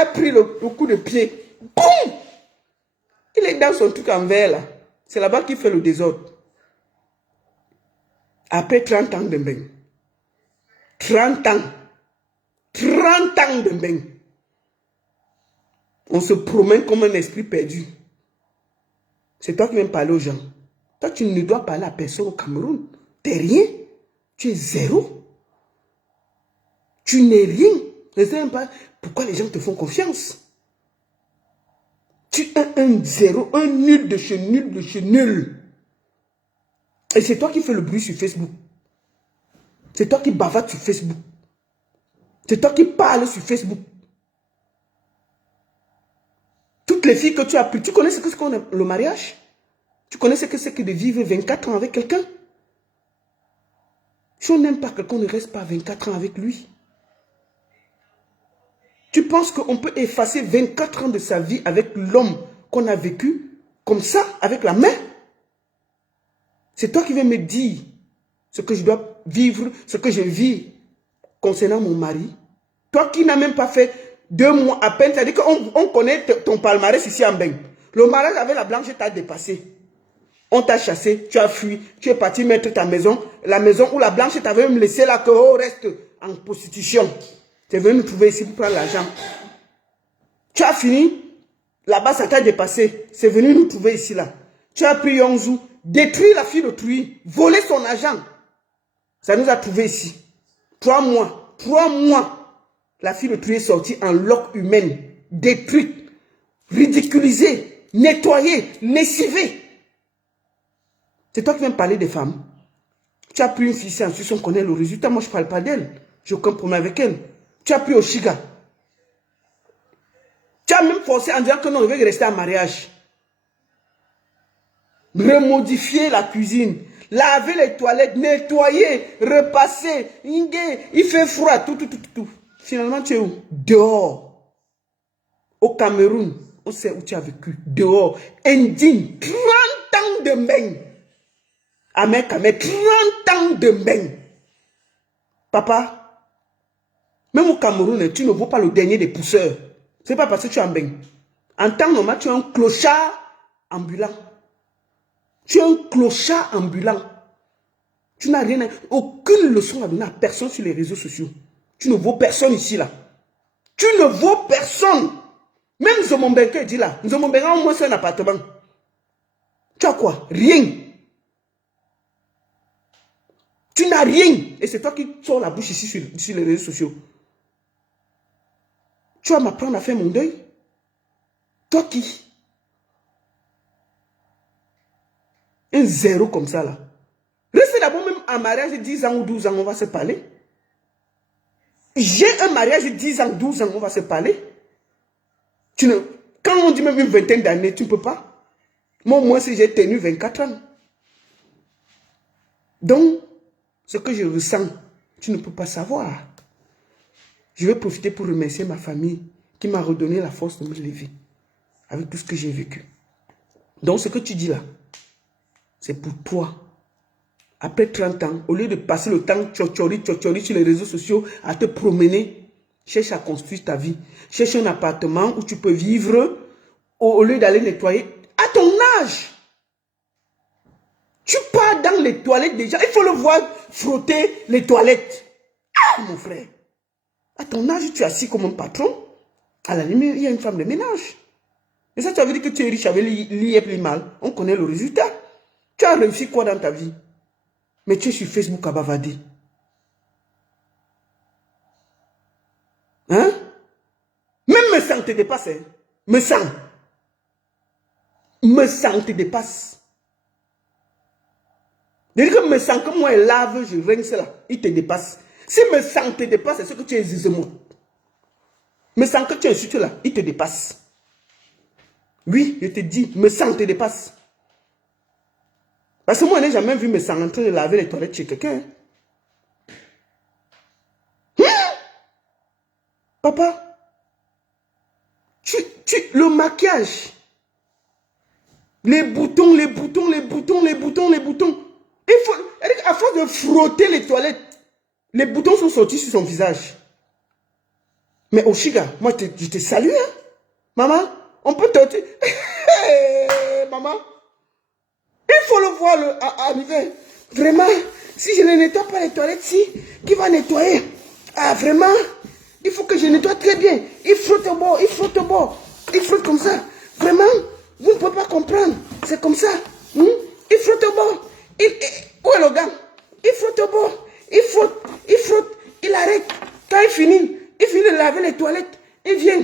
a pris le coup de pied. Boum! Il est dans son truc en verre là. C'est là-bas qu'il fait le désordre. Après 30 ans de bain. 30 ans. 30 ans de bain. On se promène comme un esprit perdu. C'est toi qui viens parler aux gens. Toi, tu ne dois parler à personne au Cameroun. T'es rien. Tu es zéro. Tu n'es rien. Je ne sais même pas pourquoi les gens te font confiance. Tu es un zéro, un nul de chez nul de chez nul. Et c'est toi qui fais le bruit sur Facebook. C'est toi qui bavardes sur Facebook. C'est toi qui parles sur Facebook. Toutes les filles que tu as pris, tu connais ce que c'est le mariage? Tu connais ce que c'est que de vivre 24 ans avec quelqu'un? Si on n'aime pas quelqu'un, on ne reste pas 24 ans avec lui. Tu penses qu'on peut effacer 24 ans de sa vie avec l'homme qu'on a vécu, comme ça, avec la main? C'est toi qui viens me dire ce que je dois vivre, ce que je vis concernant mon mari. Toi qui n'as même pas fait 2 mois à peine, c'est-à-dire qu'on connaît ton palmarès ici en Beng. Le mariage avec la blanche t'a dépassé. On t'a chassé, tu as fui, tu es parti mettre ta maison, la maison où la blanche t'avait même laissé là, que reste en prostitution. Tu es venu nous trouver ici pour prendre l'argent. Tu as fini, là-bas ça t'a dépassé. C'est venu nous trouver ici là. Tu as pris Yongzou, détruit la fille d'autrui, volé son argent. Ça nous a trouvé ici. 3 mois. La fille d'autrui est sortie en loque humaine, détruite, ridiculisée, nettoyée, lessivée. C'est toi qui viens me parler des femmes. Tu as pris une fille, c'est ensuite on connaît le résultat. Moi je ne parle pas d'elle. J'ai aucun problème avec elle. Tu as pris Oshiga. Tu as même forcé en disant que non, il veut rester en mariage. Remodifier la cuisine, laver les toilettes, nettoyer, repasser. Il fait froid, tout. Finalement, tu es où? Dehors. Au Cameroun, on sait où tu as vécu. Dehors. Indigne. 30 ans de Mbeng. Amen, 30 ans de Mbeng. Papa, même au Cameroun, tu ne vaux pas le dernier des pousseurs. Ce n'est pas parce que tu es en Mbeng. En temps normal, tu es un clochard ambulant. Tu es un clochard ambulant. Tu n'as rien, aucune leçon à donner à personne sur les réseaux sociaux. Tu ne vaux personne ici, là. Tu ne vaux personne. Même Zomombenke dit là. Zomombenke a au moins un appartement. Tu as quoi? Rien. Tu n'as rien. Et c'est toi qui sors la bouche ici sur les réseaux sociaux. Tu vas m'apprendre à faire mon deuil? Toi qui? Un zéro comme ça là. Restez d'abord même en mariage 10 ans ou 12 ans, on va se parler. J'ai un mariage 10 ans, 12 ans, on va se parler. Quand on dit même une vingtaine d'années, tu ne peux pas. Moi, au moins, si j'ai tenu 24 ans. Donc, ce que je ressens, tu ne peux pas savoir. Je vais profiter pour remercier ma famille qui m'a redonné la force de me lever avec tout ce que j'ai vécu. Donc, ce que tu dis là, c'est pour toi. Après 30 ans, au lieu de passer le temps tchotchori sur les réseaux sociaux à te promener, cherche à construire ta vie. Cherche un appartement où tu peux vivre au lieu d'aller nettoyer. À ton âge, tu pars dans les toilettes déjà. Il faut le voir frotter les toilettes. Ah, mon frère. À ton âge, tu es assis comme un patron. À la limite, il y a une femme de ménage. Et ça, tu veut dire que tu es riche avec l'IEP mal. On connaît le résultat. Tu as réussi quoi dans ta vie? Mais tu es sur Facebook à bavarder. Hein? Même me sang te dépasse. Hein? Me sang te dépasse. C'est-à-dire que me sang que moi, elle lave, je rince là. Il te dépasse. Si me sang te dépasse, c'est ce que tu es zizemo. Me sang que tu es insulté là, il te dépasse. Oui, je te dis, me sang te dépasse. Parce que moi, je n'ai jamais vu me sang en train de laver les toilettes chez quelqu'un. Papa, le maquillage, les boutons. Il faut, à force de frotter les toilettes, les boutons sont sortis sur son visage. Mais Oshiga, moi, je te salue, hein? Maman, on peut te... Maman, il faut le voir arriver. Vraiment, si je ne nettoie pas les toilettes, qui va nettoyer? Ah, vraiment, il faut que je nettoie très bien. Il frotte au bord, il frotte comme ça. Vraiment, vous ne pouvez pas comprendre. C'est comme ça. Il frotte au bord. Où est le gars? Il frotte au bord. Il frotte, il arrête. Quand il finit de laver les toilettes, il vient.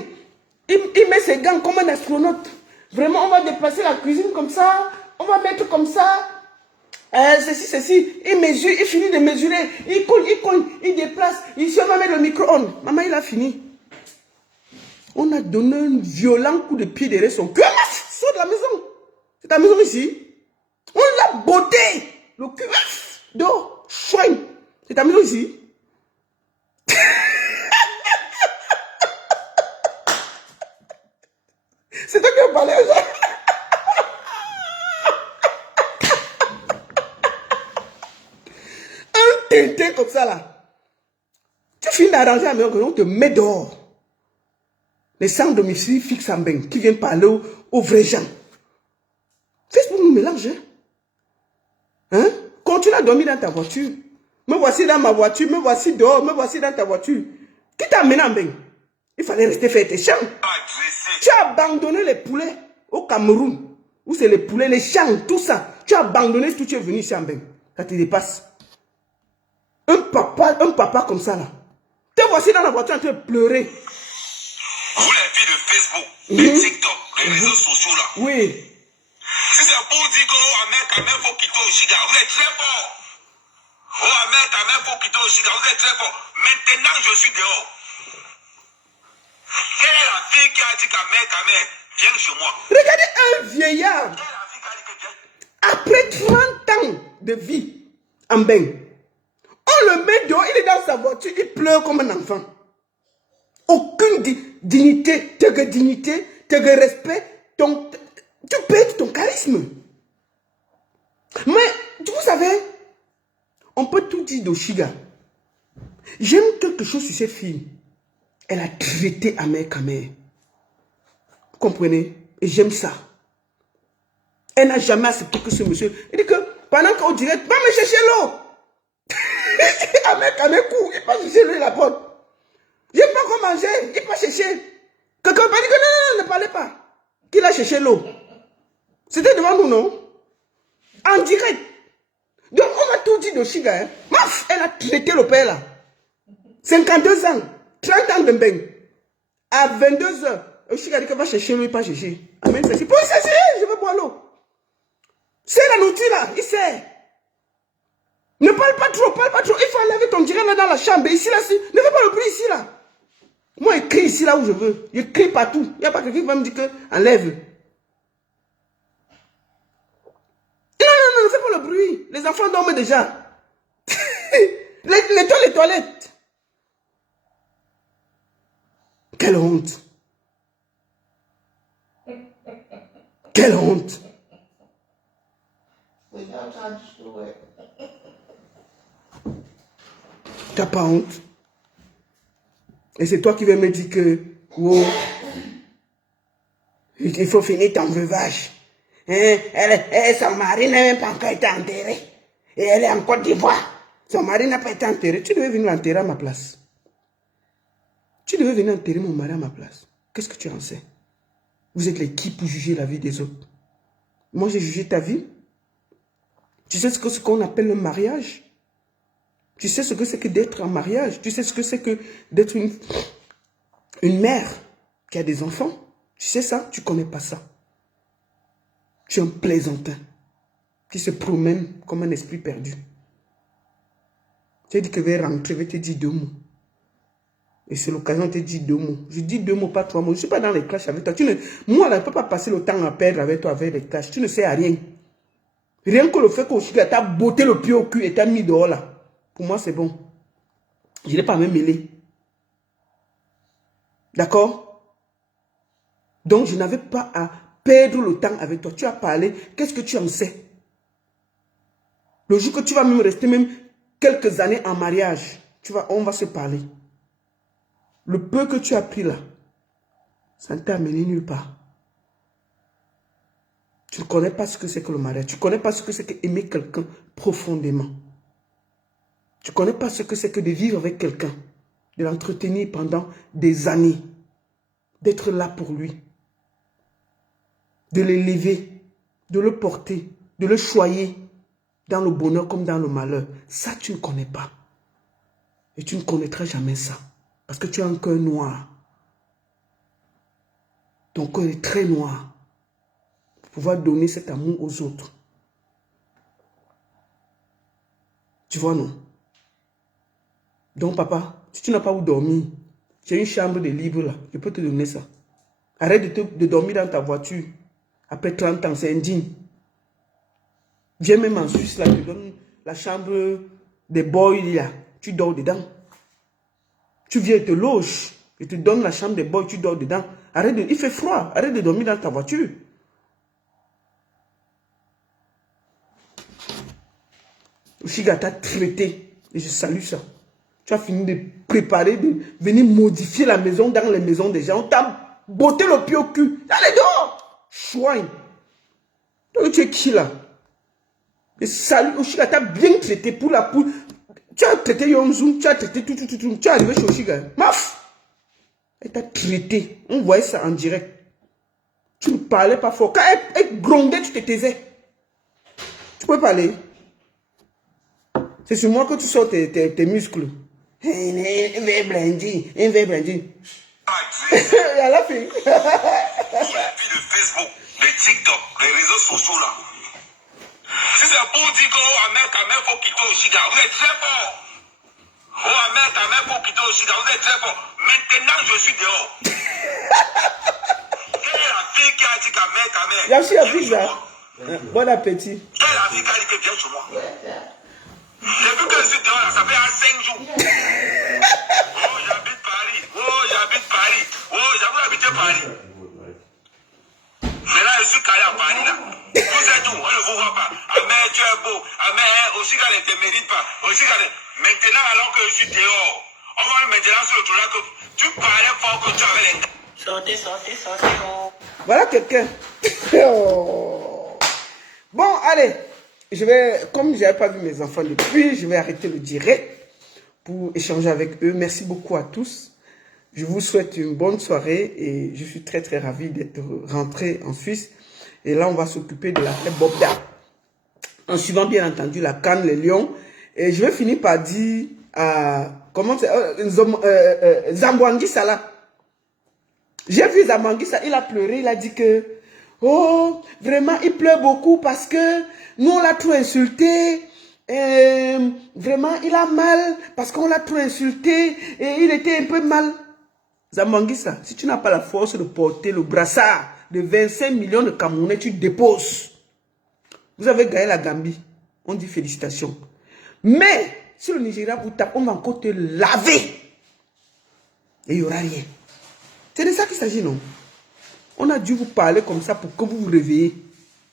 Il met ses gants comme un astronaute. Vraiment, on va déplacer la cuisine comme ça. On va mettre comme ça. Ceci. Il mesure, il finit de mesurer. Il colle, il déplace. Il se va mettre le micro-ondes. Maman, il a fini. On a donné un violent coup de pied derrière son cul. Sors de la maison. C'est ta maison ici. On l'a botté. Le cul. D'eau. Soigne. C'est ta maison ici? C'est toi qui as parlé à ça. Un tintin comme ça là. Tu finis d'arranger la maison, on te met dehors. Les sans domicile fixes en bain qui viennent parler aux vrais gens. Facebook nous mélange. Hein? Continue à dormir dans ta voiture. Me voici dans ma voiture, me voici dehors, me voici dans ta voiture. Qui t'a amené en bain? Il fallait rester faire tes champs. Tu as abandonné les poulets au Cameroun. Où c'est les poulets, les champs, tout ça. Tu as abandonné tout, tu es venu ici en bain. Ça te dépasse. Un papa comme ça là. Te voici dans la voiture en train de pleurer. Vous les filles de Facebook, de TikTok, les réseaux sociaux là. Oui. Si c'est pour dire qu'au Amérique, faut quitter au Chiga, vous êtes très fort. Au Amérique, faut quitter au Chiga, vous êtes très fort. Maintenant, je suis dehors. Quelle est la fille qui a dit qu'Amérique, viens chez moi? Regardez un vieillard. Quelle est la fille qui a dit que viens? Après 30 ans de vie en bain, on le met dehors, il est dans sa voiture, il pleure comme un enfant. Aucune dignité, te respect, tu perds ton charisme. Mais, vous savez, on peut tout dire d'Oshiga. J'aime quelque chose sur cette fille. Elle a traité Amère Kamère. Vous comprenez? Et j'aime ça. Elle n'a jamais accepté que ce monsieur... Il dit que pendant qu'on dirait, va me chercher l'eau. Amère Kamère court, il passe chercher l'eau et la porte. Je n'ai pas quoi manger, il passe chercher. Quelqu'un m'a dit que non, ne parlez pas. Qu'il a cherché l'eau. C'était devant nous, non? En direct. Donc on m'a tout dit de Chiga. Hein. Maf, elle a traité le père là. 52 ans. 30 ans de bain. À 22 heures. Le Chiga dit qu'il va chercher l'eau, il pas chercher. Amen. Il dit, pour chercher, je veux boire l'eau. C'est la nourriture là, il sait. Ne parle pas trop, Il faut enlever ton direct là dans la chambre. Ici là, ne fais pas le bruit ici là. Moi, je crie ici là où je veux. Je crie partout. Il n'y a pas quelqu'un qui va me dire que enlève. Non, ne fais pas le bruit. Les enfants dorment déjà. Les toilettes. Quelle honte. Quelle honte. T'as pas honte? Et c'est toi qui vas me dire que oh, il faut finir ton veuvage. Hein? Son mari n'a même pas encore été enterré. Et elle est en Côte d'Ivoire. Son mari n'a pas été enterré. Tu devais venir l'enterrer à ma place. Tu devais venir enterrer mon mari à ma place. Qu'est-ce que tu en sais? Vous êtes les qui pour juger la vie des autres? Moi, j'ai jugé ta vie. Tu sais ce qu'on appelle le mariage? Tu sais ce que c'est que d'être en mariage? Tu sais ce que c'est que d'être une mère qui a des enfants? Tu sais ça? Tu ne connais pas ça. Tu es un plaisantin qui se promène comme un esprit perdu. Tu as dit que je vais rentrer, je vais te dire 2 mots. Et c'est l'occasion de te dire 2 mots. Je dis 2 mots, pas 3 mots. Je ne suis pas dans les clashs avec toi. Moi, je ne peux pas passer le temps à perdre avec toi avec les clashs. Tu ne sais à rien. Rien que le fait qu'au Chiga t'a botté le pied au cul et t'a mis dehors là. Pour moi, c'est bon. Je n'ai pas même mêlé. D'accord? Donc, je n'avais pas à perdre le temps avec toi. Tu as parlé. Qu'est-ce que tu en sais? Le jour que tu vas même rester même quelques années en mariage, on va se parler. Le peu que tu as pris là, ça ne t'a amené nulle part. Tu ne connais pas ce que c'est que le mariage. Tu ne connais pas ce que c'est que aimer quelqu'un profondément. Tu ne connais pas ce que c'est que de vivre avec quelqu'un, de l'entretenir pendant des années, d'être là pour lui, de l'élever, de le porter, de le choyer dans le bonheur comme dans le malheur. Ça, tu ne connais pas. Et tu ne connaîtras jamais ça. Parce que tu as un cœur noir. Ton cœur est très noir. Pour pouvoir donner cet amour aux autres. Tu vois, non? Donc, papa, si tu n'as pas où dormir, j'ai une chambre de libre là, je peux te donner ça. Arrête de dormir dans ta voiture. Après 30 ans, c'est indigne. Viens même en Suisse là, je te donne la chambre des boys là. tu dors dedans. Tu viens et te loges. Je te donne la chambre des boys, tu dors dedans. Il fait froid. Arrête de dormir dans ta voiture. Oshiga t'a traité. Et je salue ça. Tu as fini de préparer, de venir modifier la maison dans les maisons des gens. On t'a botté le pied au cul. Allez dehors. Chouin. Donc tu es qui là? Et salut, Oshiga t'a bien traité pour la poule. Tu as traité Yonzou, tu as traité tout. Tu es arrivé chez Oshiga. Maf! Elle t'a traité. On voyait ça en direct. Tu ne parlais pas fort. Quand elle grondait, tu te taisais. Tu peux parler. C'est sur moi que tu sors tes muscles. Un vrai brandi. Elle a fait. Tous les filles de Facebook, de TikTok, les réseaux sociaux là. Si c'est pour dire que Ahmed faut quitter Oshiga, vous êtes très fort. Oh Ahmed faut quitter Oshiga, vous êtes très fort. Maintenant je suis dehors. Quelle est la fille qui a dit qu'Ahmed, Il y a aussi la fille là. Bon appétit. quelle est la fille qui a dit que viens chez moi? J'ai vu que je suis dehors là, ça fait 5 jours. Oh j'habite Paris, oh j'habite Paris, oh j'avoue habiter Paris. Mais là je suis calé à Paris là. Vous êtes où? On ne vous voit pas. Ahmed, tu es beau. Ahmed, Oshiga ne te mérite pas. Oshiga ne... Maintenant, alors que je suis dehors, on va maintenant sur le tour là que tu parlais fort que tu avais les... Sortez. Oh. Voilà quelqu'un. Oh. Bon, allez. Comme je n'avais pas vu mes enfants depuis, je vais arrêter le direct pour échanger avec eux. Merci beaucoup à tous. Je vous souhaite une bonne soirée et je suis très très ravi d'être rentré en Suisse. Et là, on va s'occuper de la fête Bobda. En suivant bien entendu la canne, les lions. Et je vais finir par dire à... Comment c'est Zambouangui Sala. J'ai vu Zambouangui Sala, il a pleuré, il a dit que... Oh, vraiment, il pleure beaucoup parce que nous, on l'a trop insulté. Et vraiment, il a mal parce qu'on l'a trop insulté. Et il était un peu mal. Zambouangui Sala, si tu n'as pas la force de porter le brassard de 25 millions de Camerounais, tu déposes. Vous avez gagné la Gambie. On dit félicitations. Mais, si le Nigeria vous tape, on va encore te laver. Et il n'y aura rien. C'est de ça qu'il s'agit, non? On a dû vous parler comme ça pour que vous vous réveillez.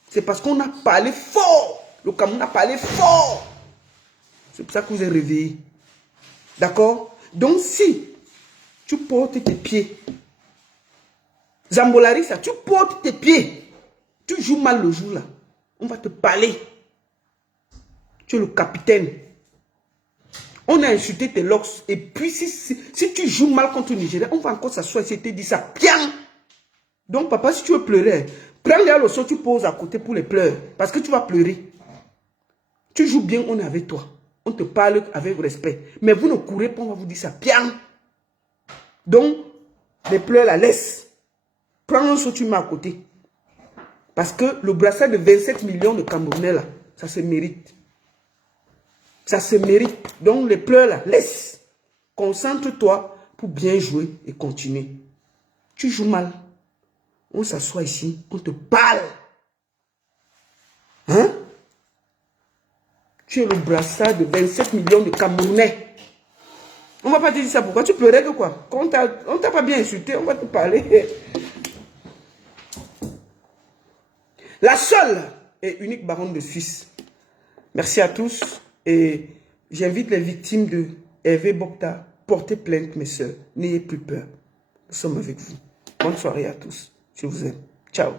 C'est parce qu'on a parlé fort. Le Cameroun a parlé fort. C'est pour ça que vous êtes réveillés. D'accord? Donc, si tu portes tes pieds, Zambolari, ça, tu portes tes pieds. Tu joues mal le jour là. On va te parler. Tu es le capitaine. On a insulté tes locks. Et puis, si tu joues mal contre le Nigeria, on va encore s'asseoir et te dire ça. Bien. Donc, papa, si tu veux pleurer, prends les leçons, tu poses à côté pour les pleurs. Parce que tu vas pleurer. Tu joues bien, on est avec toi. On te parle avec respect. Mais vous ne courez pas, on va vous dire ça. Bien. Donc, les pleurs, la laisse. Prends un saut, tu mets à côté. Parce que le brassard de 27 millions de Camerounais, là, ça se mérite. Ça se mérite. Donc, les pleurs, là, laisse. Concentre-toi pour bien jouer et continuer. Tu joues mal. On s'assoit ici, on te parle. Hein? Tu es le brassard de 27 millions de Camerounais. On ne va pas te dire ça. Pourquoi tu pleurais que quoi? Quand on t'a pas bien insulté, on va te parler. La seule et unique baronne de Suisse. Merci à tous. Et j'invite les victimes de Hervé Bobda. Portez plainte, mes soeurs. N'ayez plus peur. Nous sommes avec vous. Bonne soirée à tous. Je vous aime. Ciao.